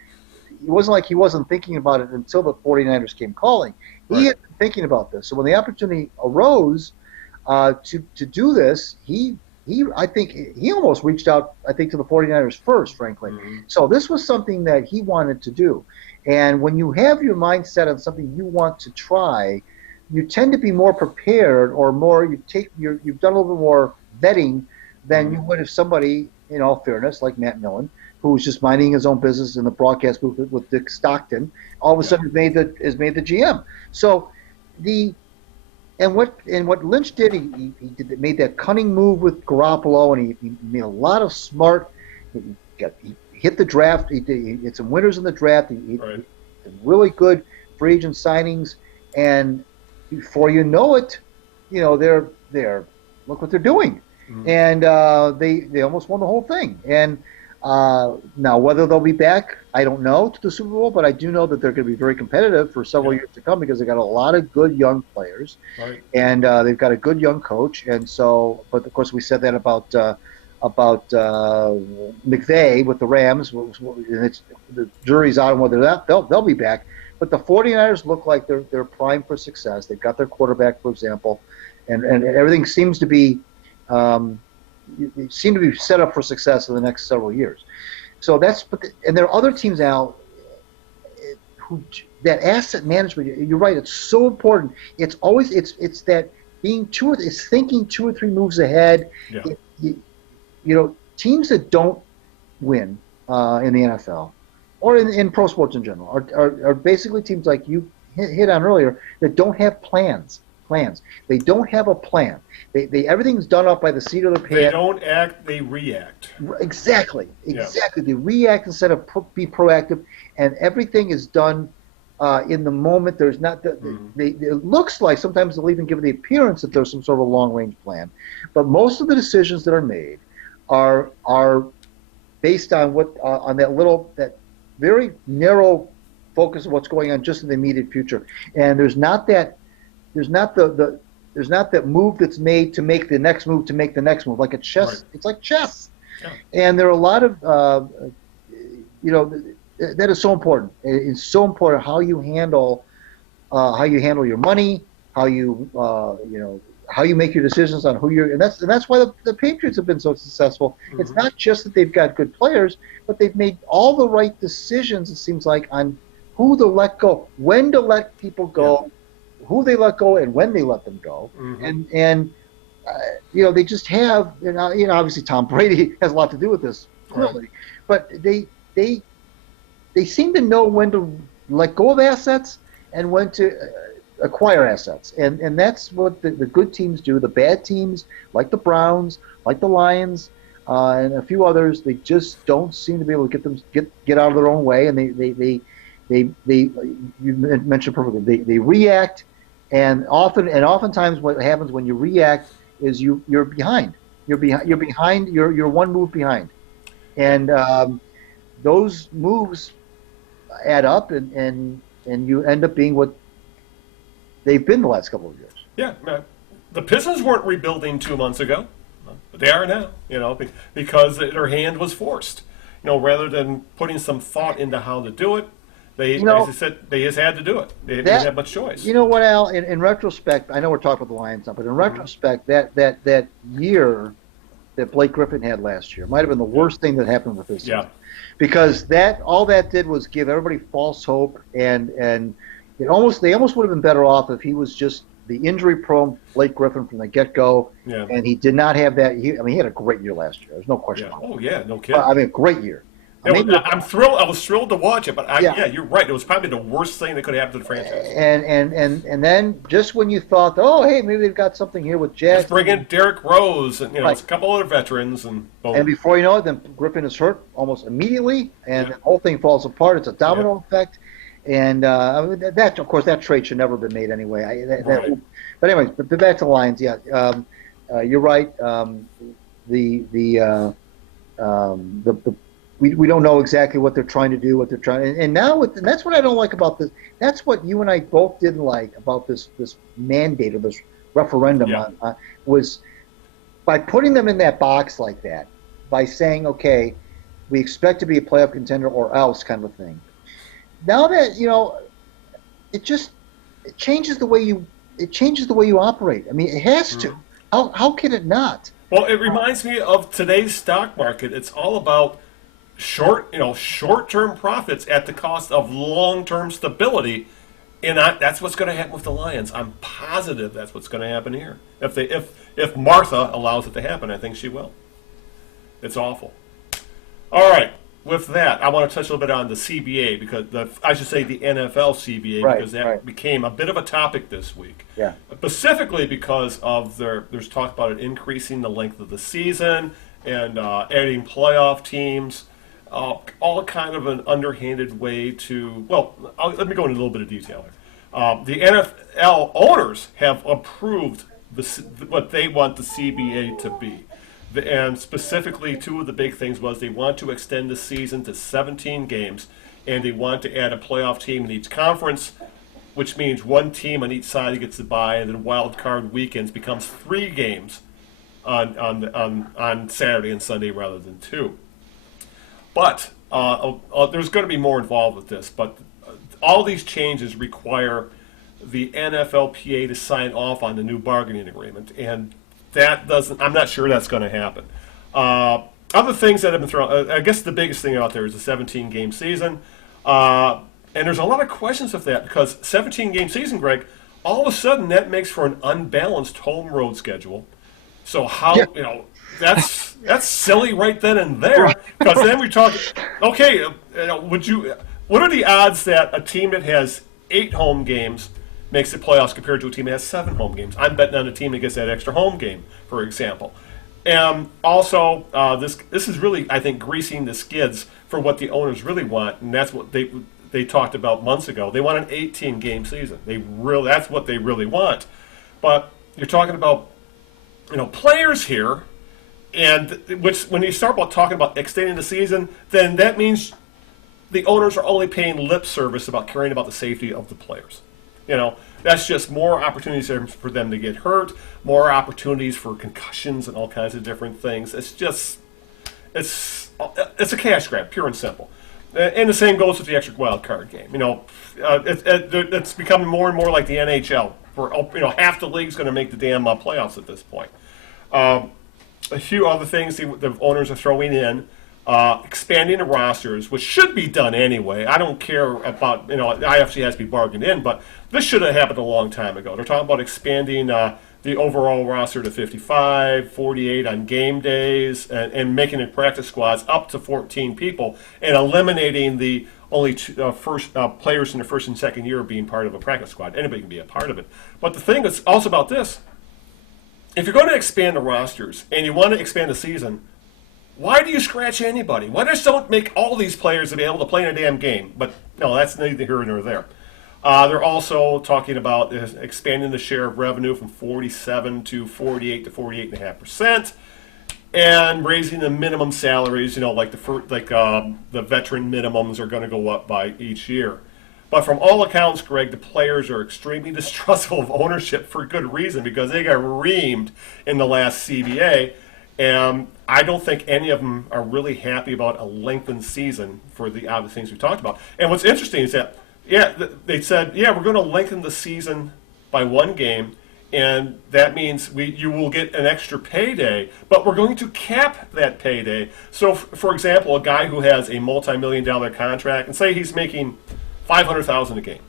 he wasn't thinking about it until the 49ers came calling. He had been thinking about this. So when the opportunity arose to do this, I think he almost reached out, I think, to the 49ers first, frankly. So this was something that he wanted to do. And when you have your mind set on something you want to try, you tend to be more prepared or more you've done a little bit more vetting than you would if somebody, in all fairness, like Matt Millen, who was just minding his own business in the broadcast booth with Dick Stockton, all of a sudden is made the GM. So what Lynch did, he made that cunning move with Garoppolo, and he made a lot of smart. He hit the draft. He hit some winners in the draft. He did really good free agent signings, and before you know it, they're look what they're doing. And they almost won the whole thing. And now whether they'll be back, I don't know, to the Super Bowl, but I do know that they're going to be very competitive for several years to come because they've got a lot of good young players, and they've got a good young coach. And so, but of course, we said that about McVay with the Rams. The jury's out on whether they'll be back. But the 49ers look like they're primed for success. They've got their quarterback, for example, and everything seems to be. Seem to be set up for success in the next several years. So and there are other teams now who that asset management. You're right; it's so important. It's always it's that being thinking 2 or 3 moves ahead. Yeah. Teams that don't win in the NFL or in pro sports in general are basically teams like you hit on earlier that don't have plans. They don't have a plan. They everything's done up by the seat of their pants. They don't act, they react. Exactly. They react instead of be proactive, and everything is done in the moment. There's not it looks like sometimes they'll even give the appearance that there's some sort of a long-range plan, but most of the decisions that are made are based on on that very narrow focus of what's going on just in the immediate future, and there's not that move that's made to make the next move to make the next move, like a chess. Right. It's like chess, yeah. And there are a lot of that is so important. It's so important how you handle your money, how you make your decisions on who you're, and that's why the Patriots have been so successful. Mm-hmm. It's not just that they've got good players, but they've made all the right decisions. It seems like on who to let go, when to let people go, who they let go, and when they let them go, mm-hmm. and they just have. Obviously Tom Brady has a lot to do with this, clearly, right. But they seem to know when to let go of assets and when to acquire assets. And that's what the good teams do. The bad teams, like the Browns, like the Lions, and a few others, they just don't seem to be able to get out of their own way. And they you mentioned perfectly, they react, and oftentimes what happens when you react is you're behind. You're behind. You're one move behind. And those moves add up, and you end up being what they've been the last couple of years. Yeah, the Pistons weren't rebuilding 2 months ago, but they are now. Because their hand was forced. Rather than putting some thought into how to do it, they as I said, they just had to do it. They didn't have much choice. You know what, Al? In retrospect, I know we're talking about the Lions now, but in retrospect, that year that Blake Griffin had last year might have been the worst thing that happened with this team. Because all that did was give everybody false hope, and they almost would have been better off if he was just the injury-prone Blake Griffin from the get-go, and he did not have that. He had a great year last year. There's no question about it. Oh yeah, no kidding. A great year. I'm thrilled. I was thrilled to watch it, but you're right. It was probably the worst thing that could have happened to the franchise. And then just when you thought, oh hey, maybe they've got something here with Jackson, just bring in Derrick Rose and a couple other veterans, and boom. And before you know it, then Griffin is hurt almost immediately, and the whole thing falls apart. It's a domino effect, and that of course that trade should never have been made anyway. But anyways, but back to the Lions. Yeah, you're right. We don't know exactly what they're trying to do, and now that's what I don't like about this. That's what you and I both didn't like about this mandate or this referendum was by putting them in that box like that, by saying, okay, we expect to be a playoff contender or else kind of a thing. Now that it changes the way you operate. I mean, it has to. How can it not? Well, it reminds me of today's stock market. It's all about short-term profits at the cost of long-term stability, and that's what's going to happen with the Lions. I'm positive that's what's going to happen here. If Martha allows it to happen, I think she will. It's awful. All right, with that, I want to touch a little bit on the CBA because I should say the NFL CBA because that became a bit of a topic this week. Yeah. Specifically because of there's talk about it increasing the length of the season and adding playoff teams. All kind of an underhanded way to, let me go into a little bit of detail here. The NFL owners have approved what they want the CBA to be. And specifically, two of the big things was they want to extend the season to 17 games, and they want to add a playoff team in each conference, which means one team on each side gets to bye, and then wild card weekends becomes 3 games on Saturday and Sunday rather than 2. But there's going to be more involved with this. But all these changes require the NFLPA to sign off on the new bargaining agreement, and I'm not sure that's going to happen. Other things that have been thrown, I guess the biggest thing out there is the 17-game season. And there's a lot of questions of that because 17-game season, Greg, all of a sudden that makes for an unbalanced home road schedule. So that's silly right then and there because then we talk. Okay, what are the odds that a team that has 8 home games makes the playoffs compared to a team that has 7 home games? I'm betting on a team that gets that extra home game, for example. And also, this is really, I think, greasing the skids for what the owners really want, and that's what they talked about months ago. They want an 18-game season. That's what they really want. But you're talking about, players here, and which when you start talking about extending the season, then that means the owners are only paying lip service about caring about the safety of the players. That's just more opportunities for them to get hurt, more opportunities for concussions and all kinds of different things. It's a cash grab, pure and simple. And the same goes with the extra wild card game. It's becoming more and more like the NHL, where half the league's going to make the damn playoffs at this point. A few other things the owners are throwing in. Expanding the rosters, which should be done anyway. I don't care about, the IFC has to be bargained in, but this should have happened a long time ago. They're talking about expanding the overall roster to 55, 48 on game days, and making it practice squads up to 14 people, and eliminating the only first players in the first and second year being part of a practice squad. Anybody can be a part of it. But the thing is also about this, if you're going to expand the rosters and you want to expand the season, why do you scratch anybody? Why just don't make all these players to be able to play in a damn game? But no, that's neither here nor there. They're also talking about expanding the share of revenue from 47 to 48 to 48.5%, and raising the minimum salaries. Like the veteran minimums are going to go up by each year. But from all accounts, Greg, the players are extremely distrustful of ownership for good reason, because they got reamed in the last CBA. And I don't think any of them are really happy about a lengthened season for the other things we talked about. And what's interesting is that, they said, we're going to lengthen the season by one game, and that means you will get an extra payday, but we're going to cap that payday. So, for example, a guy who has a multi-million-dollar contract, and say he's making $500,000 a game.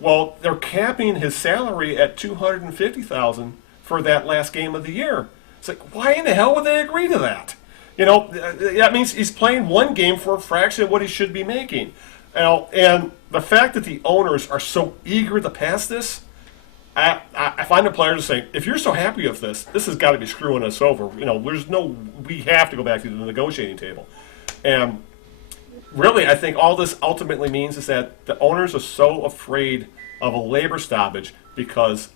Well, they're capping his salary at $250,000 for that last game of the year. It's like, why in the hell would they agree to that? That means he's playing one game for a fraction of what he should be making. And the fact that the owners are so eager to pass this, I find the players saying, if you're so happy with this has got to be screwing us over. We have to go back to the negotiating table. And really, I think all this ultimately means is that the owners are so afraid of a labor stoppage because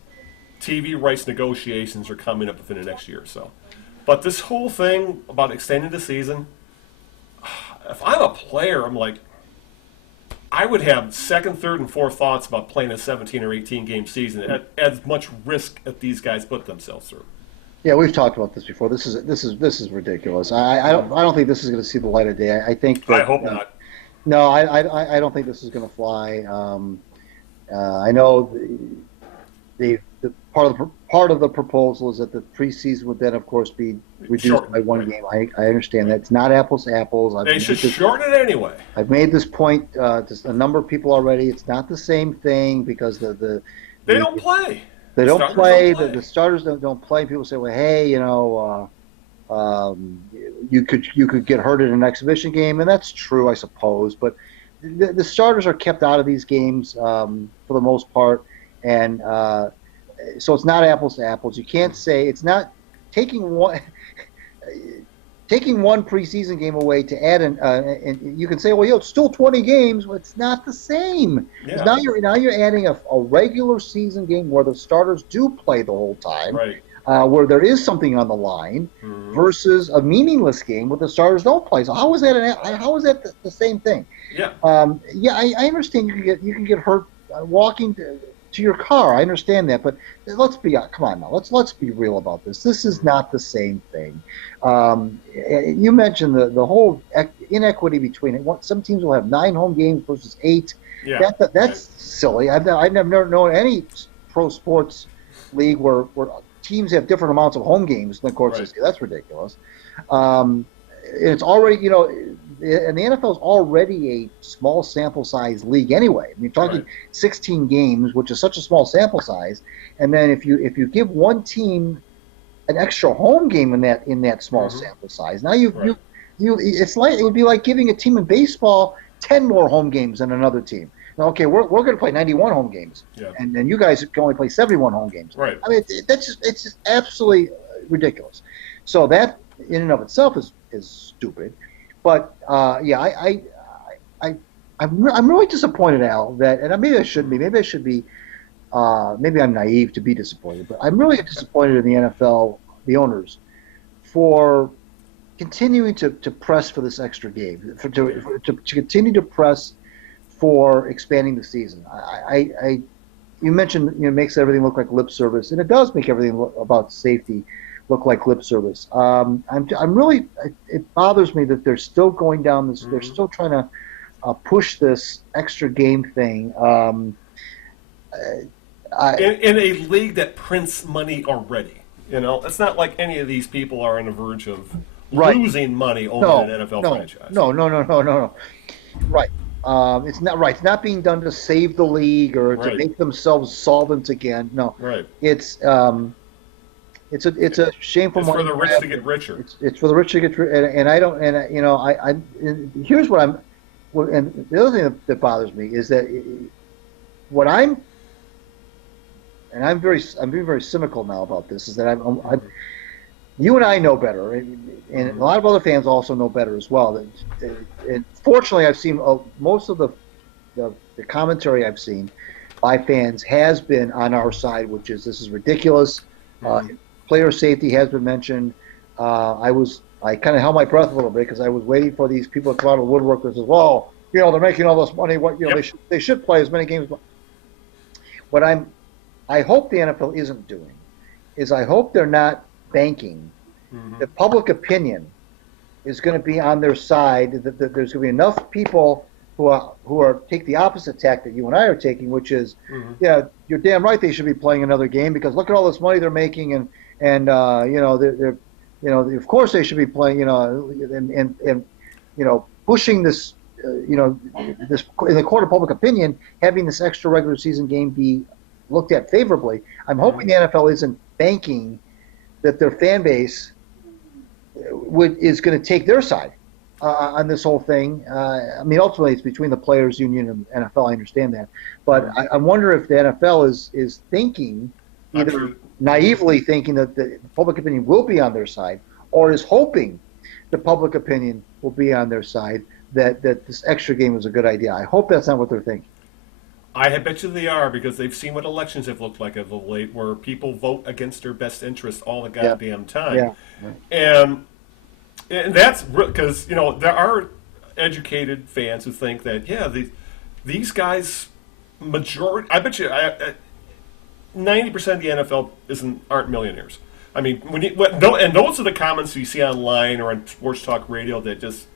TV rights negotiations are coming up within the next year or so. But this whole thing about extending the season, if I'm a player, I'm like, I would have second, third, and fourth thoughts about playing a 17 or 18 game season at as much risk that these guys put themselves through. Yeah, we've talked about this before. This is ridiculous. I don't think this is going to see the light of day. I think that, I hope not. No, I don't think this is going to fly. I know the part of the proposal is that the preseason would then, of course, be reduced by one game. I understand that it's not apples to apples. They should shorten it anyway. I've made this point to a number of people already. It's not the same thing because they don't play. They don't play. The starters don't play. People say, well, hey, you could get hurt in an exhibition game, and that's true, I suppose. But the starters are kept out of these games for the most part, and so it's not apples to apples. You can't say it's not taking one preseason game away to add and you can say, well, it's still 20 games. Well, it's not the same. Yeah. Now you're adding a regular season game where the starters do play the whole time, right? Where there is something on the line, versus a meaningless game where the starters don't play. So how is that the same thing? Yeah. I understand you can get hurt walking to your car. I understand that, but come on now. Let's be real about this. This is not the same thing. You mentioned the whole inequity between it. Some teams will have 9 home games versus 8. Yeah. That's silly. I've never known any pro sports league where teams have different amounts of home games than the course this year. That's ridiculous. It's already, and the NFL is already a small sample size league anyway. I mean, talking 16 games, which is such a small sample size, and then if you give one team an extra home game in that small sample size, now it's like it would be like giving a team in baseball 10 more home games than another team. Now, okay, we're going to play 91 home games, and then you guys can only play 71 home games. Right. I mean, it's just absolutely ridiculous. So that in and of itself is stupid. But I I'm really disappointed, Al, that, and maybe I shouldn't be. Maybe I should be. Maybe I'm naive to be disappointed, but I'm really disappointed in the NFL, the owners, for continuing to press for this extra game, to continue to press for expanding the season. You mentioned, it makes everything look like lip service, and it does make everything about safety look like lip service. I'm really, it bothers me that they're still going down this. They're still trying to push this extra game thing. In a league that prints money already, it's not like any of these people are on the verge of losing money over an NFL franchise. No. Right. It's not right. It's not being done to save the league or to make themselves solvent again. No. Right. It's a shameful. It's for the rich to get richer. It's for the rich to get richer, and I don't. And here's what I'm. And the other thing that bothers me is that what I'm. And I'm being very cynical now about this. Is that you and I know better, and a lot of other fans also know better as well. And fortunately, I've seen most of the commentary I've seen by fans has been on our side, which is this is ridiculous. Player safety has been mentioned. I kind of held my breath a little bit because I was waiting for these people to come out of the woodwork and say, "Well, they're making all this money. They should play as many games." What I hope the NFL isn't doing is I hope they're not banking that public opinion is going to be on their side, that there's going to be enough people who are take the opposite tack that you and I are taking, which is, you're damn right they should be playing another game because look at all this money they're making and they're of course they should be playing, and pushing this, this in the court of public opinion, having this extra regular season game be looked at favorably. I'm hoping the NFL isn't banking that their fan base is going to take their side on this whole thing. Ultimately, it's between the players' union and NFL. I understand that, but I wonder if the NFL is thinking, either naively thinking that the public opinion will be on their side, or is hoping the public opinion will be on their side. That this extra game is a good idea. I hope that's not what they're thinking. I bet you they are, because they've seen what elections have looked like of late, where people vote against their best interest all the goddamn time. Yeah. And that's because, there are educated fans who think that, these guys, I bet you 90% of the NFL aren't millionaires. I mean, and those are the comments you see online or on sports talk radio that just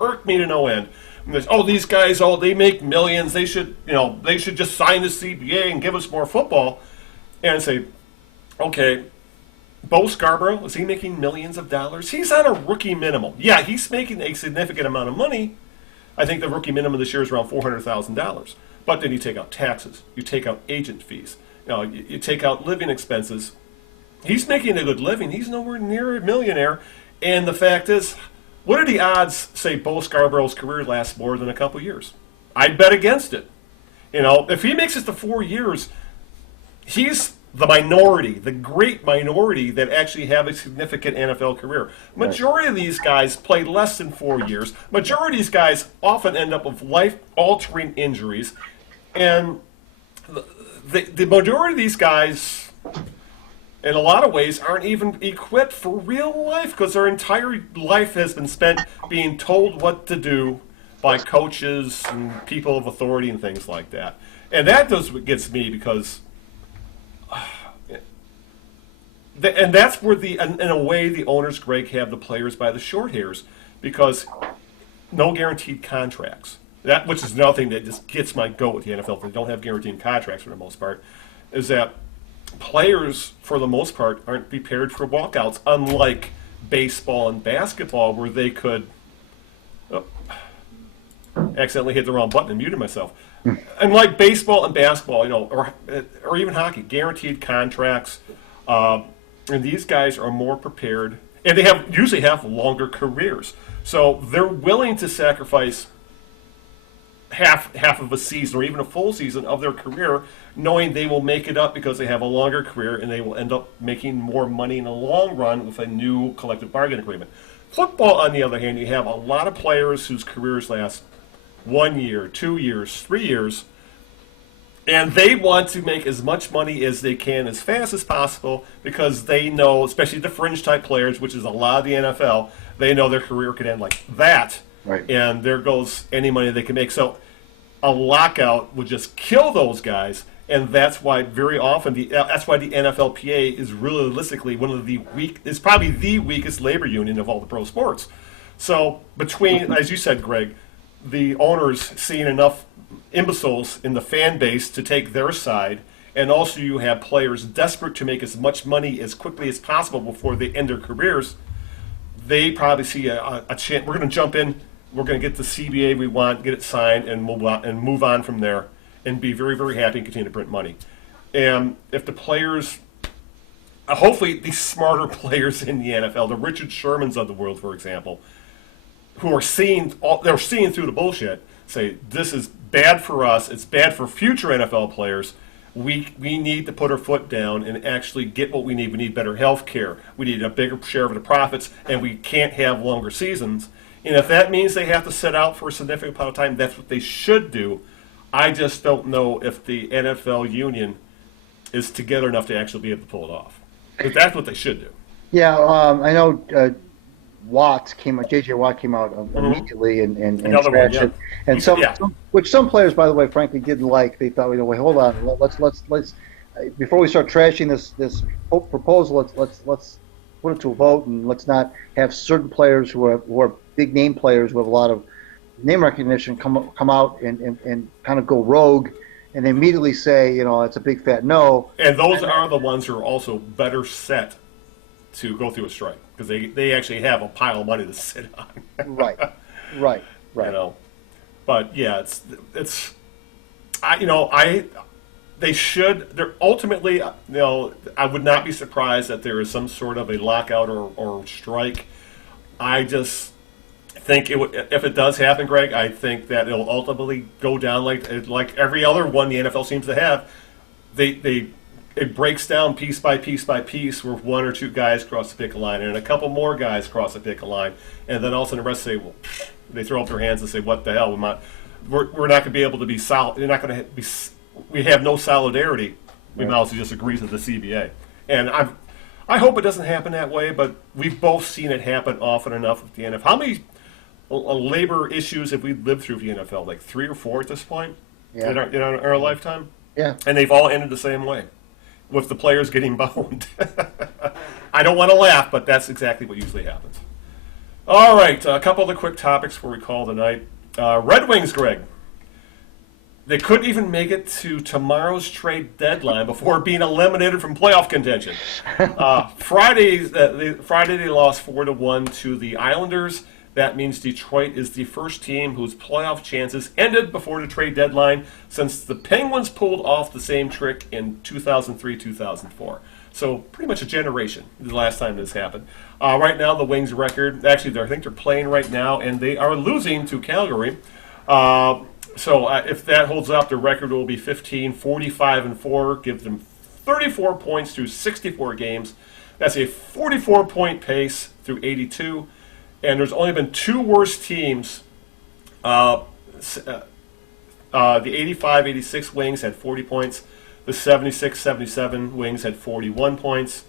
irk me to no end. These guys, they make millions. They should just sign the CBA and give us more football. And say, okay, Bo Scarborough, is he making millions of dollars? He's on a rookie minimum. Yeah, he's making a significant amount of money. I think the rookie minimum this year is around $400,000. But then you take out taxes, you take out agent fees, you take out living expenses. He's making a good living. He's nowhere near a millionaire. And the fact is, what are the odds, say, Bo Scarborough's career lasts more than a couple years? I'd bet against it. If he makes it to 4 years, he's the minority, the great minority that actually have a significant NFL career. Majority of these guys play less than 4 years. Majority of these guys often end up with life-altering injuries. And the majority of these guys, in a lot of ways, aren't even equipped for real life because their entire life has been spent being told what to do by coaches and people of authority and things like that. And that does what gets me, because and that's where in a way the owners, Greg, have the players by the short hairs, because no guaranteed contracts. Which is another thing that just gets my goat with the NFL. If they don't have guaranteed contracts for the most part, is that players, for the most part, aren't prepared for walkouts, unlike baseball and basketball, where they could accidentally hit the wrong button and muted myself. Unlike baseball and basketball, or even hockey, guaranteed contracts, and these guys are more prepared, and they usually have longer careers, so they're willing to sacrifice half of a season or even a full season of their career, knowing they will make it up because they have a longer career and they will end up making more money in the long run with a new collective bargaining agreement. Football, on the other hand, you have a lot of players whose careers last 1 year, 2 years, 3 years, and they want to make as much money as they can as fast as possible because they know, especially the fringe type players, which is a lot of the NFL, they know their career could end like that. Right. And there goes any money they can make. So a lockout would just kill those guys, and that's why very often that's why the NFLPA is realistically one of the is probably the weakest labor union of all the pro sports. So between, as you said, Greg, the owners seeing enough imbeciles in the fan base to take their side, and also you have players desperate to make as much money as quickly as possible before they end their careers, they probably see a chance. We're going to jump in. We're going to get the CBA we want, get it signed, and move on from there, and be very, very happy and continue to print money. And if the players, hopefully these smarter players in the NFL, the Richard Shermans of the world, for example, who are they're seeing through the bullshit, say this is bad for us, it's bad for future NFL players. We need to put our foot down and actually get what we need. We need better health care. We need a bigger share of the profits, and we can't have longer seasons. And if that means they have to sit out for a significant amount of time, that's what they should do. I just don't know if the NFL union is together enough to actually be able to pull it off. But that's what they should do. Yeah, I know J.J. Watt came out immediately and trashed it. And some players, by the way, frankly, didn't like. They thought, wait, hold on, let's before we start trashing this proposal, let's put it to a vote, and let's not have certain players who are big name players who have a lot of name recognition come out and kind of go rogue, and they immediately say, it's a big fat no. And those are the ones who are also better set to go through a strike because they actually have a pile of money to sit on. Right. But yeah, they should. They're ultimately, I would not be surprised that there is some sort of a lockout or strike. I just think if it does happen, Greg, I think that it'll ultimately go down like every other one the NFL seems to have. It breaks down piece by piece by piece where one or two guys cross the picket line and a couple more guys cross the picket line, and then all of a sudden the rest say, well, they throw up their hands and say, what the hell? We're not going to be able to be solid. You're not going to be. We have no solidarity. We might also just agree to the CBA, and I hope it doesn't happen that way. But we've both seen it happen often enough with the NFL. How many labor issues have we lived through with the NFL? Like 3 or 4 at this point in our lifetime. Yeah, and they've all ended the same way, with the players getting boned. I don't want to laugh, but that's exactly what usually happens. All right, a couple other quick topics before we call tonight. Red Wings, Greg. They couldn't even make it to tomorrow's trade deadline before being eliminated from playoff contention. Friday they lost 4-1 to the Islanders. That means Detroit is the first team whose playoff chances ended before the trade deadline since the Penguins pulled off the same trick in 2003-2004. So pretty much a generation the last time this happened. Right now, the Wings' record, actually, I think they're playing right now, and they are losing to Calgary. So if that holds up, the record will be 15-45-4, give them 34 points through 64 games. That's a 44-point pace through 82. And there's only been 2 worse teams. The 85-86 Wings had 40 points. The 76-77 Wings had 41 points.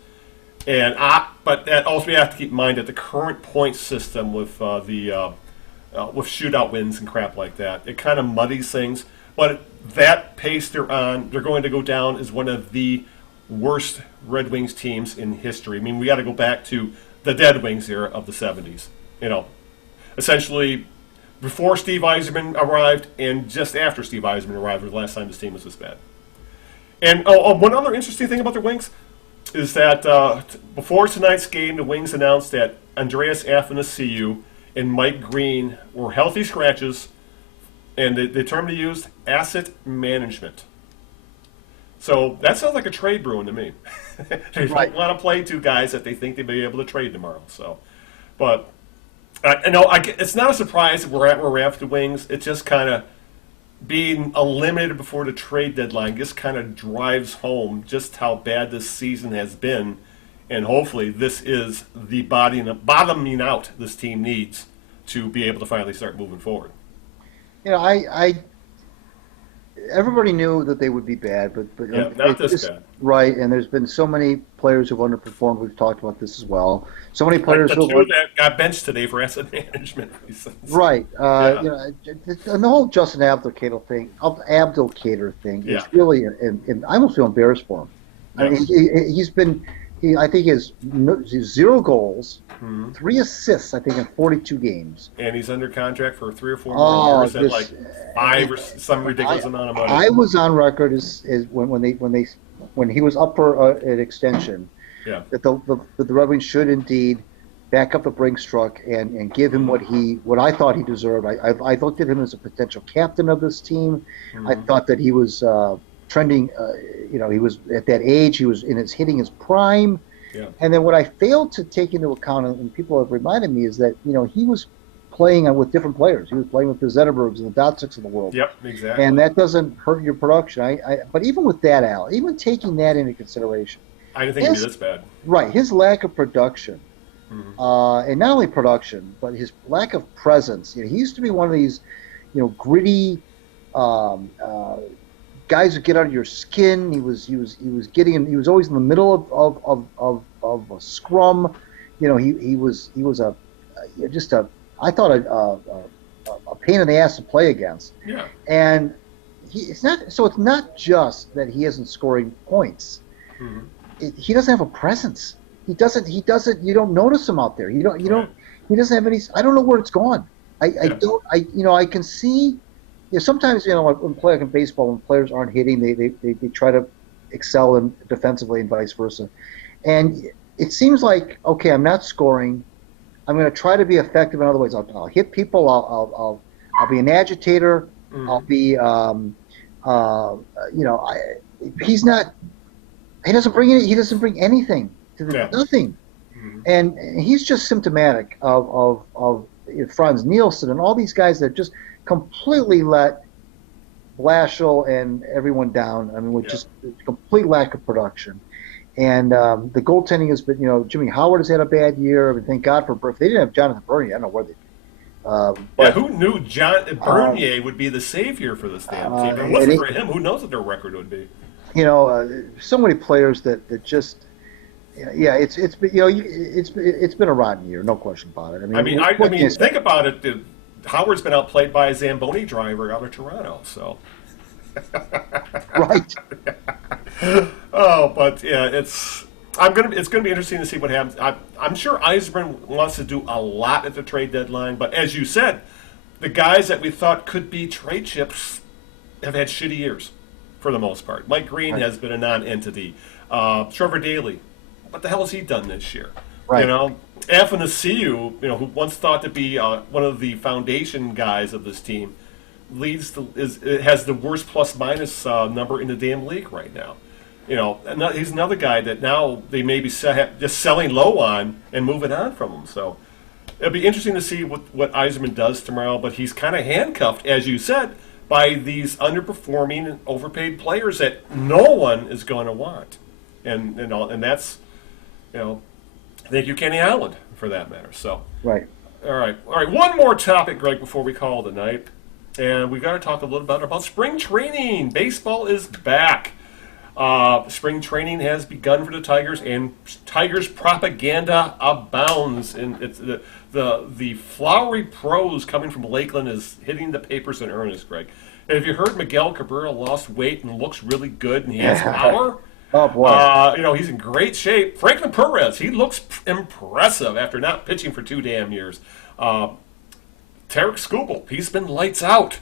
But that also we have to keep in mind that the current point system with with shootout wins and crap like that, it kind of muddies things. But that pace they're on, they're going to go down as one of the worst Red Wings teams in history. I mean, we got to go back to the Dead Wings era of the 70s. Essentially before Steve Yzerman arrived and just after Steve Yzerman arrived was the last time this team was this bad. And one other interesting thing about the Wings is that before tonight's game, the Wings announced that Andreas Athanasiou and Mike Green were healthy scratches, and the term they used, asset management. So that sounds like a trade brewing to me. They don't want to play 2 guys that they think they'll be able to trade tomorrow. So, but it's not a surprise that we're at where we're at for the Wings. It's just kind of being eliminated before the trade deadline just kind of drives home just how bad this season has been And hopefully this is the bottoming out this team needs to be able to finally start moving forward. I everybody knew that they would be bad, but Yeah, not this bad. Right. And there's been so many players who've underperformed. We've talked about this as well. So many Like players the who two that got benched today for asset management reasons. right. Yeah. And the whole Justin Abdelkader thing is Yeah. really, I almost feel embarrassed for him. I mean, he's been. I think he has 0 goals, 3 assists. I think in 42 games. And he's under contract for 3 or 4 more years at like 5 or some ridiculous amount of money. I was on record as when he was up for an extension. Yeah. That the Red Wings should indeed back up the Brinks truck and give him what I thought he deserved. I looked at him as a potential captain of this team. I thought that he was trending. He was at that age. He was hitting his prime. Yeah. And then what I failed to take into account, and people have reminded me, is that he was playing with different players. He was playing with the Zetterbergs and the Dotziks of the world. Yep, exactly. And that doesn't hurt your production. But even with that, Al, even taking that into consideration, I didn't think it'd be this bad. right, his lack of production, and not only production, but his lack of presence. He used to be one of these, gritty guys who get under your skin. He was always in the middle of a scrum. He was I thought a pain in the ass to play against. Yeah. And it's not just that he isn't scoring points. He doesn't have a presence. He doesn't. You don't notice him out there. He doesn't have any. I don't know where it's gone. I can see. Sometimes when playing in baseball, when players aren't hitting, they try to excel in defensively and vice versa. And it seems like, okay, I'm not scoring. I'm going to try to be effective in other ways. I'll hit people. I'll be an agitator. I'll be he's not. He doesn't bring anything to the nothing. And he's just symptomatic of Franz Nielsen and all these guys that just completely let Blashill and everyone down. I mean, with just complete lack of production. And the goaltending has been, Jimmy Howard has had a bad year. I mean, thank God for If they didn't have Jonathan Bernier, I don't know where they'd be. Who knew Bernier would be the savior for this damn team? If it wasn't for him, who knows what their record would be? So many players that just, it's been a rotten year, no question about it. I mean, think about it. Howard's been outplayed by a Zamboni driver out of Toronto, so. Right. But yeah, it's gonna be interesting to see what happens. I'm sure Yzerman wants to do a lot at the trade deadline, but as you said, the guys that we thought could be trade chips have had shitty years for the most part. Mike Green has been a non-entity. Trevor Daley, what the hell has he done this year? Right. Athanasiou, who once thought to be one of the foundation guys of this team, has the worst plus-minus number in the damn league right now. He's another guy that now they may be just selling low on and moving on from him. So it'll be interesting to see what Yzerman does tomorrow. But he's kind of handcuffed, as you said, by these underperforming and overpaid players that no one is going to want, and that's thank you, Kenny Allen, for that matter. So right. All right. One more topic, Greg, before we call it a night. And we got to talk a little bit about spring training. Baseball is back. Spring training has begun for the Tigers, and Tigers propaganda abounds. And it's the flowery prose coming from Lakeland is hitting the papers in earnest, Greg. And have you heard Miguel Cabrera lost weight and looks really good, and he has power? Oh, boy. He's in great shape. Franklin Perez, he looks impressive after not pitching for 2 damn years. Tarek Skubal, he's been lights out,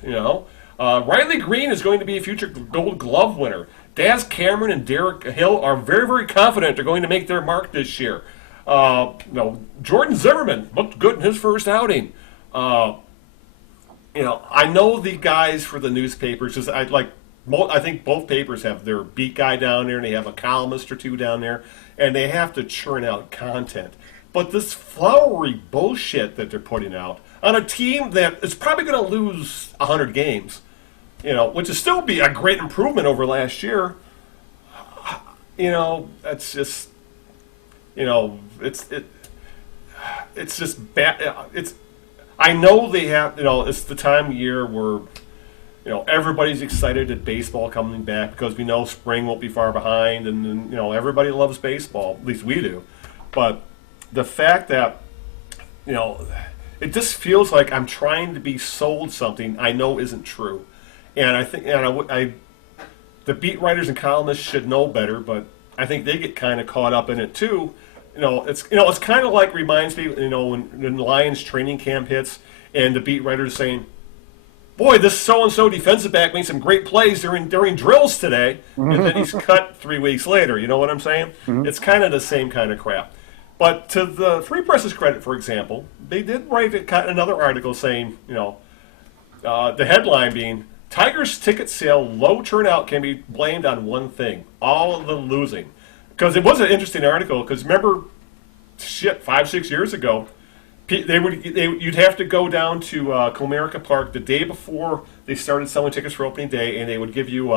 Riley Green is going to be a future Gold Glove winner. Daz Cameron and Derek Hill are very, very confident they're going to make their mark this year. Jordan Zimmerman looked good in his first outing. I know the guys for the newspapers, because I think both papers have their beat guy down there, and they have a columnist or two down there, and they have to churn out content. But this flowery bullshit that they're putting out on a team that is probably going to lose 100 games, which would still be a great improvement over last year, that's just it's just bad. I know they have, it's the time of year where, everybody's excited at baseball coming back because we know spring won't be far behind, and everybody loves baseball. At least we do. But the fact that, it just feels like I'm trying to be sold something I know isn't true, and I think, the beat writers and columnists should know better, but I think they get kind of caught up in it too. It's kind of like, reminds me, when Lions training camp hits and the beat writers saying, "Boy, this so-and-so defensive back made some great plays during drills today," and then he's cut 3 weeks later. You know what I'm saying? It's kind of the same kind of crap. But to the Free Press's credit, for example, they did write another article saying, the headline being, "Tigers ticket sale low turnout can be blamed on one thing: all of the losing." Because it was an interesting article. Because remember, 5-6 years ago, you'd have to go down to Comerica Park the day before they started selling tickets for opening day, and they would give you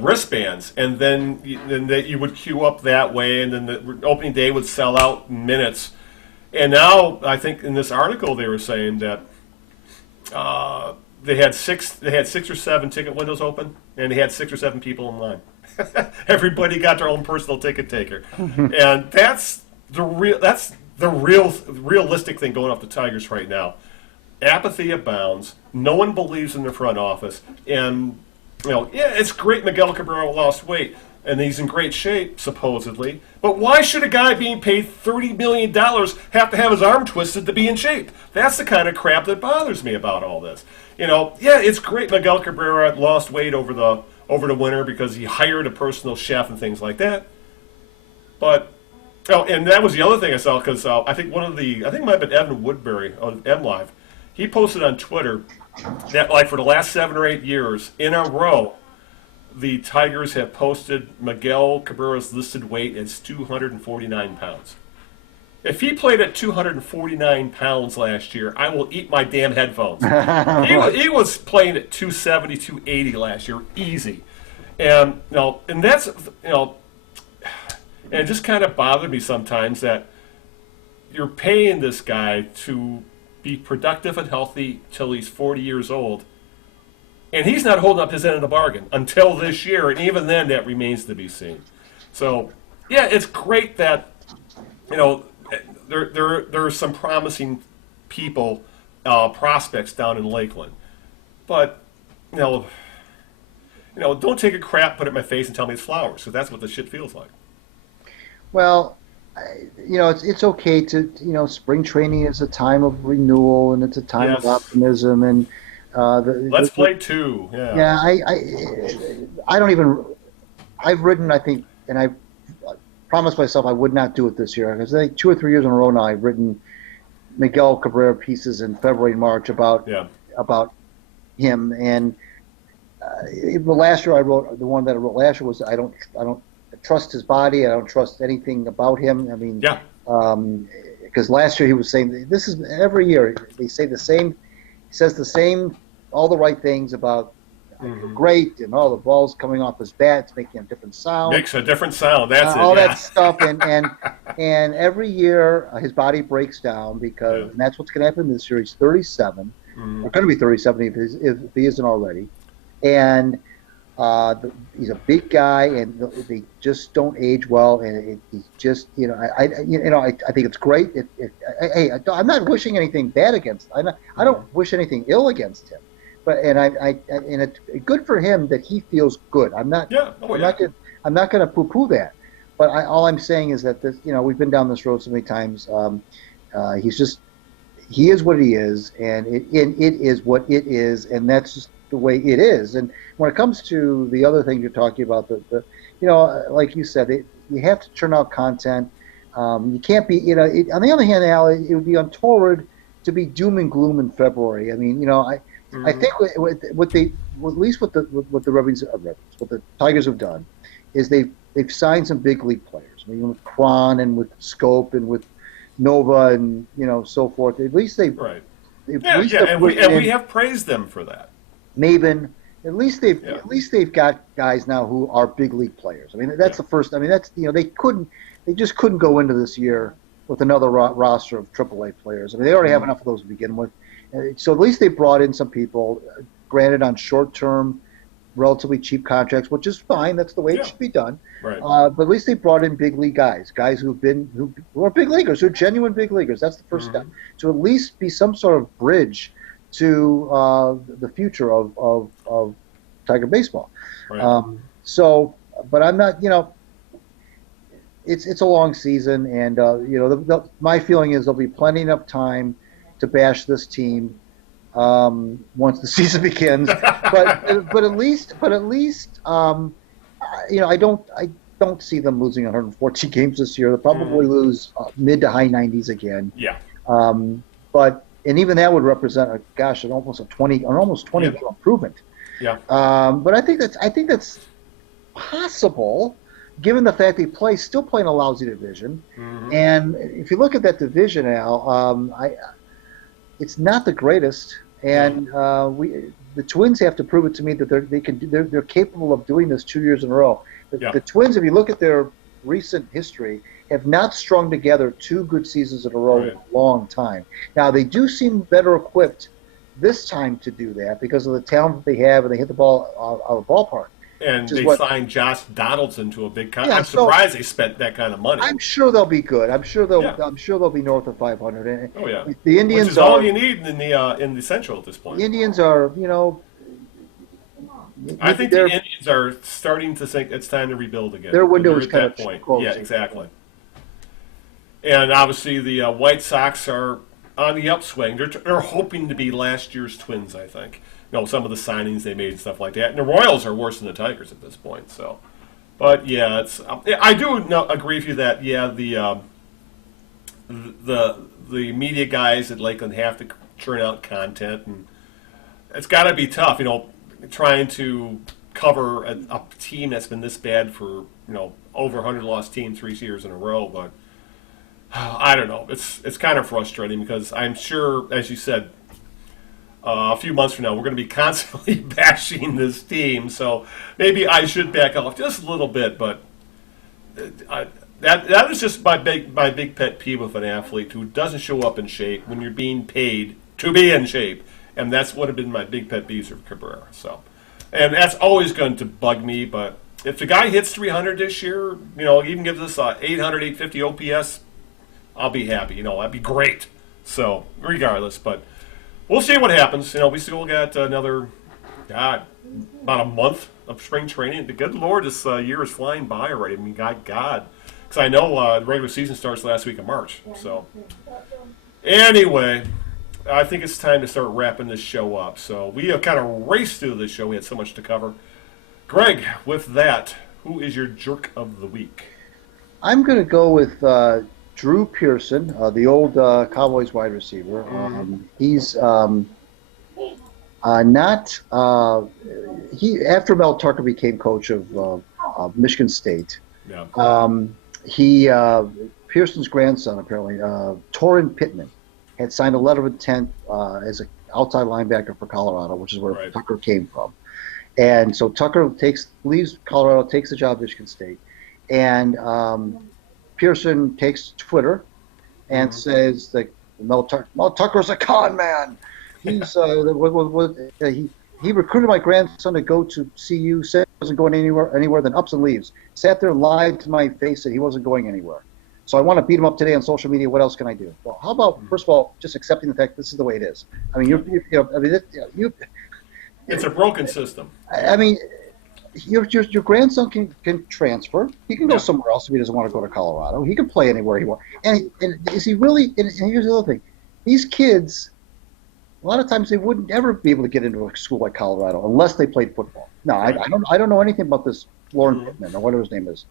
wristbands, and then you would queue up that way, and then the opening day would sell out in minutes. And now, I think in this article they were saying that they had 6 or 7 ticket windows open, and they had 6 or 7 people in line. Everybody got their own personal ticket taker, and that's the realistic thing going off the Tigers right now. Apathy abounds. No one believes in the front office, and it's great Miguel Cabrera lost weight and he's in great shape supposedly, but why should a guy being paid $30 million have to have his arm twisted to be in shape? That's the kind of crap that bothers me about all this. It's great Miguel Cabrera lost weight over the winter because he hired a personal chef and things like that. But and that was the other thing I saw, because I think it might have been Evan Woodbury on MLive. He posted on Twitter that, like, for the last 7 or 8 years in a row, the Tigers have posted Miguel Cabrera's listed weight as 249 pounds. If he played at 249 pounds last year, I will eat my damn headphones. He was playing at 270, 280 last year, easy. And that's, and it just kind of bothered me sometimes that you're paying this guy to be productive and healthy till he's 40 years old, and he's not holding up his end of the bargain until this year, and even then that remains to be seen. So, yeah, it's great that, there are some promising people, prospects down in Lakeland. But, don't take a crap, put it in my face, and tell me it's flowers, because that's what this shit feels like. Well, it's okay to, spring training is a time of renewal, and it's a time of optimism, and let's play 2. Yeah. Yeah, I don't even. I've written, I think, and I promised myself I would not do it this year, because I think 2 or 3 years in a row now I've written Miguel Cabrera pieces in February and March about him. And last year the one that I wrote last year was I don't trust his body. I don't trust anything about him. I mean, because last year he was saying, this is every year they say the same. He says the same, all the right things about great, and all the balls coming off his bat, it's making a different sound. Makes a different sound. That's it. All that stuff, and every year his body breaks down because and that's what's going to happen this year. He's 37. Or going to be 37 if he isn't already, and he's a big guy, and they just don't age well, and he's just I think it's great. I'm not wishing anything bad against. I don't wish anything ill against him, but it's good for him that he feels good. I'm not going to poo-poo that, but all I'm saying is that this, we've been down this road so many times. He is what he is, and it is what it is, and that's just the way it is. And when it comes to the other thing you're talking about, like you said, you have to churn out content. You can't be, on the other hand, Al, it would be untoward to be doom and gloom in February. I mean, I think what the Tigers have done is they've signed some big league players. I mean, with Kwan and with Scope and with Nova and so forth. At least they've we have praised them for that. Maven. At least they've got guys now who are big league players. I mean, that's the first. I mean, that's they couldn't. they just couldn't go into this year with another roster of AAA players. I mean, they already have enough of those to begin with. So at least they brought in some people, granted on short-term, relatively cheap contracts, which is fine. That's the way it should be done. Right. But at least they brought in big league guys who are big leaguers, who are genuine big leaguers. That's the first step. To at least be some sort of bridge to the future of Tiger baseball. Right. But I'm not, it's a long season, and my feeling is there'll be plenty enough time to bash this team once the season begins. but at least I don't see them losing 114 games this year. They'll probably lose mid to high 90s again. Yeah. And even that would represent almost 20 game improvement. Yeah. But I think that's possible, given the fact they still play in a lousy division. And if you look at that division, Al, it's not the greatest. And the Twins have to prove it to me that they're capable of doing this 2 years in a row. The Twins, if you look at their recent history, have not strung together 2 good seasons in a row in a long time. Now, they do seem better equipped this time to do that because of the talent that they have, and they hit the ball out of the ballpark. And they signed Josh Donaldson to a big contract. I'm surprised they spent that kind of money. I'm sure they'll be good. I'm sure they'll be north of 500. Oh yeah. The Indians Which is all you need in the Central at this point. The Indians are, I think the Indians are starting to think it's time to rebuild again. Their window is at kind that of point. closing. Yeah, exactly. And obviously the White Sox are on the upswing. They're hoping to be last year's Twins, I think. Some of the signings they made and stuff like that. And the Royals are worse than the Tigers at this point. So, but yeah, I do agree with you that the media guys at Lakeland have to churn out content, and it's got to be tough. Trying to cover a team that's been this bad for over 100 lost team 3 years in a row, but I don't know. It's kind of frustrating because I'm sure, as you said, a few months from now, we're going to be constantly bashing this team. So maybe I should back off just a little bit. But that is just my big pet peeve with an athlete who doesn't show up in shape when you're being paid to be in shape. And that's what have been my big pet peeves of Cabrera. So, and that's always going to bug me. But if the guy hits 300 this year, even gives us 800, 850 OPS, I'll be happy. That'd be great. So regardless, but we'll see what happens. We still got about a month of spring training. The good Lord, this year is flying by already. I mean, God. Because I know the regular season starts last week of March. So anyway, I think it's time to start wrapping this show up. So we have kind of raced through this show. We had so much to cover. Greg, with that, who is your jerk of the week? I'm going to go with Drew Pearson, the old Cowboys wide receiver. He's after Mel Tucker became coach of Michigan State. Yeah. Pearson's grandson, apparently, Torrin Pittman, had signed a letter of intent as an outside linebacker for Colorado, which is where Tucker came from. And so Tucker leaves Colorado, takes the job at Michigan State, and Pearson takes to Twitter and says that Mel Tucker's a con man. He's he recruited my grandson to go to CU, said he wasn't going anywhere, then ups and leaves. Sat there and lied to my face that he wasn't going anywhere. So I want to beat him up today on social media. What else can I do? Well, how about first of all just accepting the fact this is the way it is? I mean, it's a broken system. I mean, your grandson can transfer. He can go somewhere else if he doesn't want to go to Colorado. He can play anywhere he wants. And is he really? And here's the other thing: these kids, a lot of times they wouldn't ever be able to get into a school like Colorado unless they played football. No, I don't know anything about this Lauren Pittman or whatever his name is.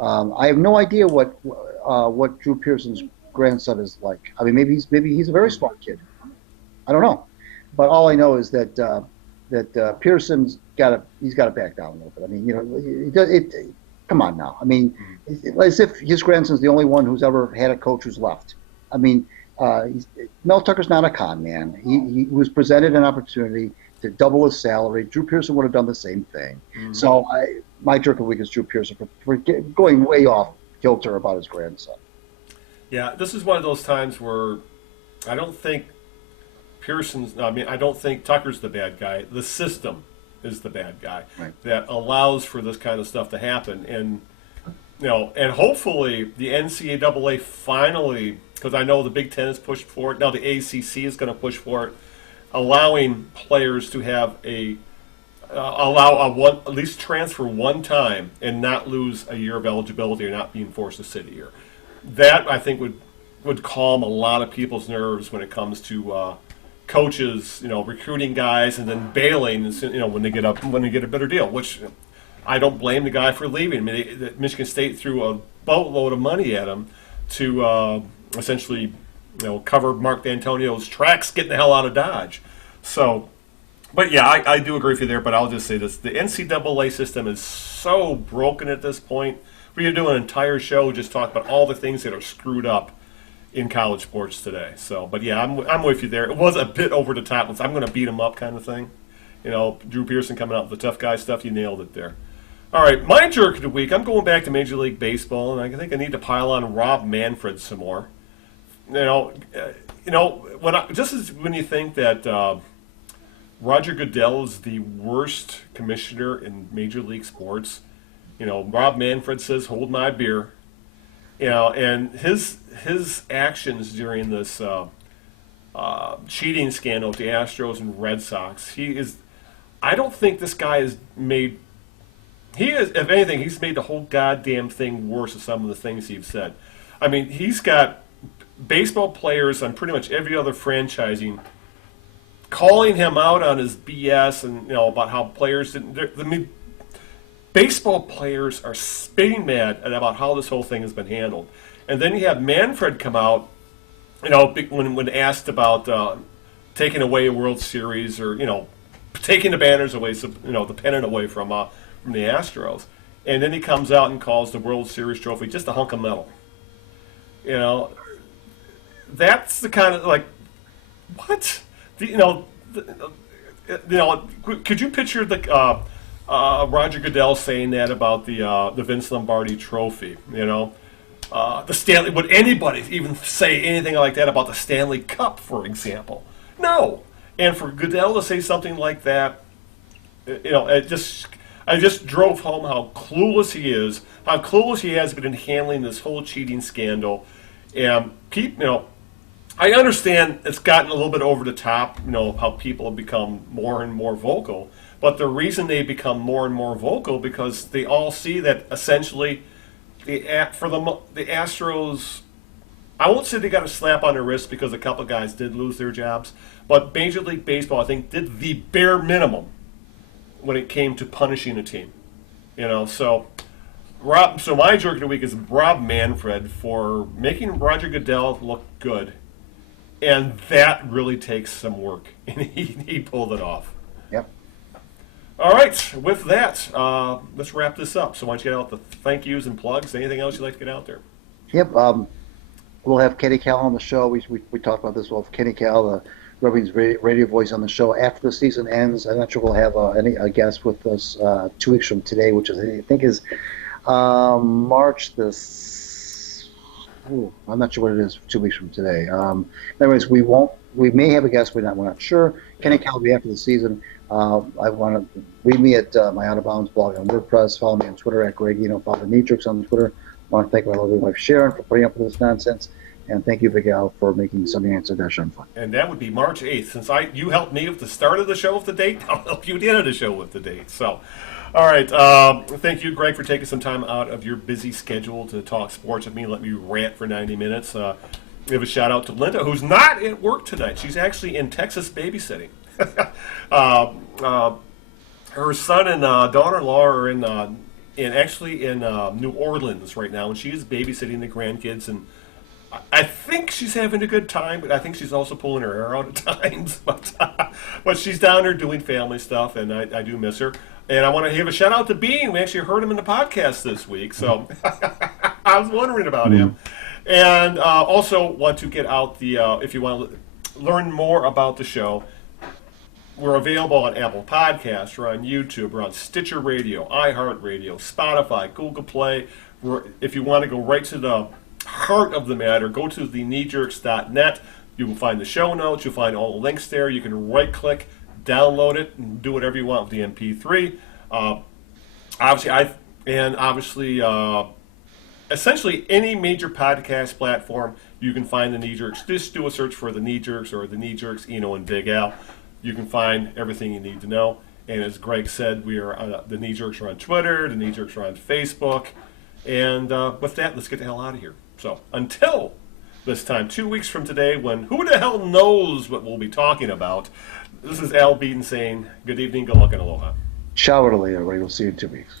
I have no idea what Drew Pearson's grandson is like. I mean, maybe he's a very smart kid. I don't know, but all I know is that Pearson's got to back down a little bit. I mean, come on now. I mean, as if his grandson's the only one who's ever had a coach who's left. I mean, Mel Tucker's not a con man. He was presented an opportunity to double his salary. Drew Pearson would have done the same thing. So my jerk of the week is Drew Pearson for going way off kilter about his grandson. Yeah, this is one of those times where I don't think I don't think Tucker's the bad guy. The system is the bad guy that allows for this kind of stuff to happen. And and hopefully the NCAA finally, because I know the Big Ten has pushed for it. Now the ACC is going to push for it, allowing players to have at least transfer one time and not lose a year of eligibility or not being forced to sit a year. That I think would calm a lot of people's nerves when it comes to coaches, recruiting guys and then bailing, when they get a better deal. Which I don't blame the guy for leaving. I mean, Michigan State threw a boatload of money at him to essentially, cover Mark D'Antonio's tracks getting the hell out of Dodge. So, but yeah, I do agree with you there. But I'll just say this: the NCAA system is so broken at this point. We could do an entire show just talk about all the things that are screwed up in college sports today. So, but yeah, I'm with you there. It was a bit over the top. I'm going to beat him up kind of thing. Drew Pearson coming out with the tough guy stuff. You nailed it there. All right, my jerk of the week. I'm going back to Major League Baseball, and I think I need to pile on Rob Manfred some more. When you think that Roger Goodell is the worst commissioner in Major League sports. Rob Manfred says, "Hold my beer." And his actions during this cheating scandal with the Astros and Red Sox, I don't think this guy has made. If anything, he's made the whole goddamn thing worse with some of the things he's said. I mean, he's got baseball players on pretty much every other franchising calling him out on his BS and about how players didn't. Baseball players are spitting mad about how this whole thing has been handled. And then you have Manfred come out, when asked about taking away a World Series or, taking the banners away, the pennant away from the Astros. And then he comes out and calls the World Series trophy just a hunk of metal. That's the kind of, what? Could you picture the... Roger Goodell saying that about the Vince Lombardi Trophy, the Stanley. Would anybody even say anything like that about the Stanley Cup, for example? No. And for Goodell to say something like that, I just drove home how clueless he is, how clueless he has been in handling this whole cheating scandal, and I understand it's gotten a little bit over the top, how people have become more and more vocal. But the reason they become more and more vocal because they all see that essentially the Astros, I won't say they got a slap on their wrist because a couple guys did lose their jobs, but Major League Baseball, I think, did the bare minimum when it came to punishing a team. So my jerk of the week is Rob Manfred for making Roger Goodell look good, and that really takes some work, and he pulled it off. Yep. All right, with that, let's wrap this up. So why don't you get out the thank yous and plugs? Anything else you'd like to get out there? Yep. We'll have Kenny Cal on the show. We talked about this. We'll have Kenny Cal, the Rubbing's radio voice, on the show after the season ends. I'm not sure we'll have a guest with us 2 weeks from today, which I think is March the. I'm not sure what it is 2 weeks from today. Anyways, we may have a guest. We're not sure. Kenny Cal will be after the season. I want to read me at my Out of Bounds blog on WordPress. Follow me on Twitter at Reggie. Follow the Neatrix on Twitter. I want to thank my lovely wife Sharon for putting up with this nonsense, and thank you, Vigal, for making Sunday Answer Dash fun. And that would be March 8th. Since you helped me with the start of the show with the date, I'll help you at the end of the show with the date. So, all right. Thank you, Greg, for taking some time out of your busy schedule to talk sports with me. Let me rant for 90 minutes. Give a shout out to Linda, who's not at work tonight. She's actually in Texas babysitting. Her son and daughter-in-law are in New Orleans right now, and she is babysitting the grandkids. And I think she's having a good time, but I think she's also pulling her hair out at times. But she's down there doing family stuff, and I do miss her. And I want to give a shout out to Bean. We actually heard him in the podcast this week, so I was wondering about him. And also want to get out if you want to learn more about the show, we're available on Apple Podcasts, we're on YouTube, we're on Stitcher Radio, iHeartRadio, Spotify, Google Play. If you want to go right to the heart of the matter, go to thekneejerks.net. You will find the show notes, you'll find all the links there. You can right-click, download it, and do whatever you want with the MP3. Essentially any major podcast platform, you can find the Knee Jerks. Just do a search for the Knee Jerks or the Knee Jerks, Eno and Big Al. You can find everything you need to know. And as Greg said, we are the Knee Jerks are on Twitter, the Knee Jerks are on Facebook. And with that, let's get the hell out of here. So until this time, 2 weeks from today, when who the hell knows what we'll be talking about, this is Al Beaton saying good evening, good luck, and aloha. Ciao, everybody. We'll see you in 2 weeks.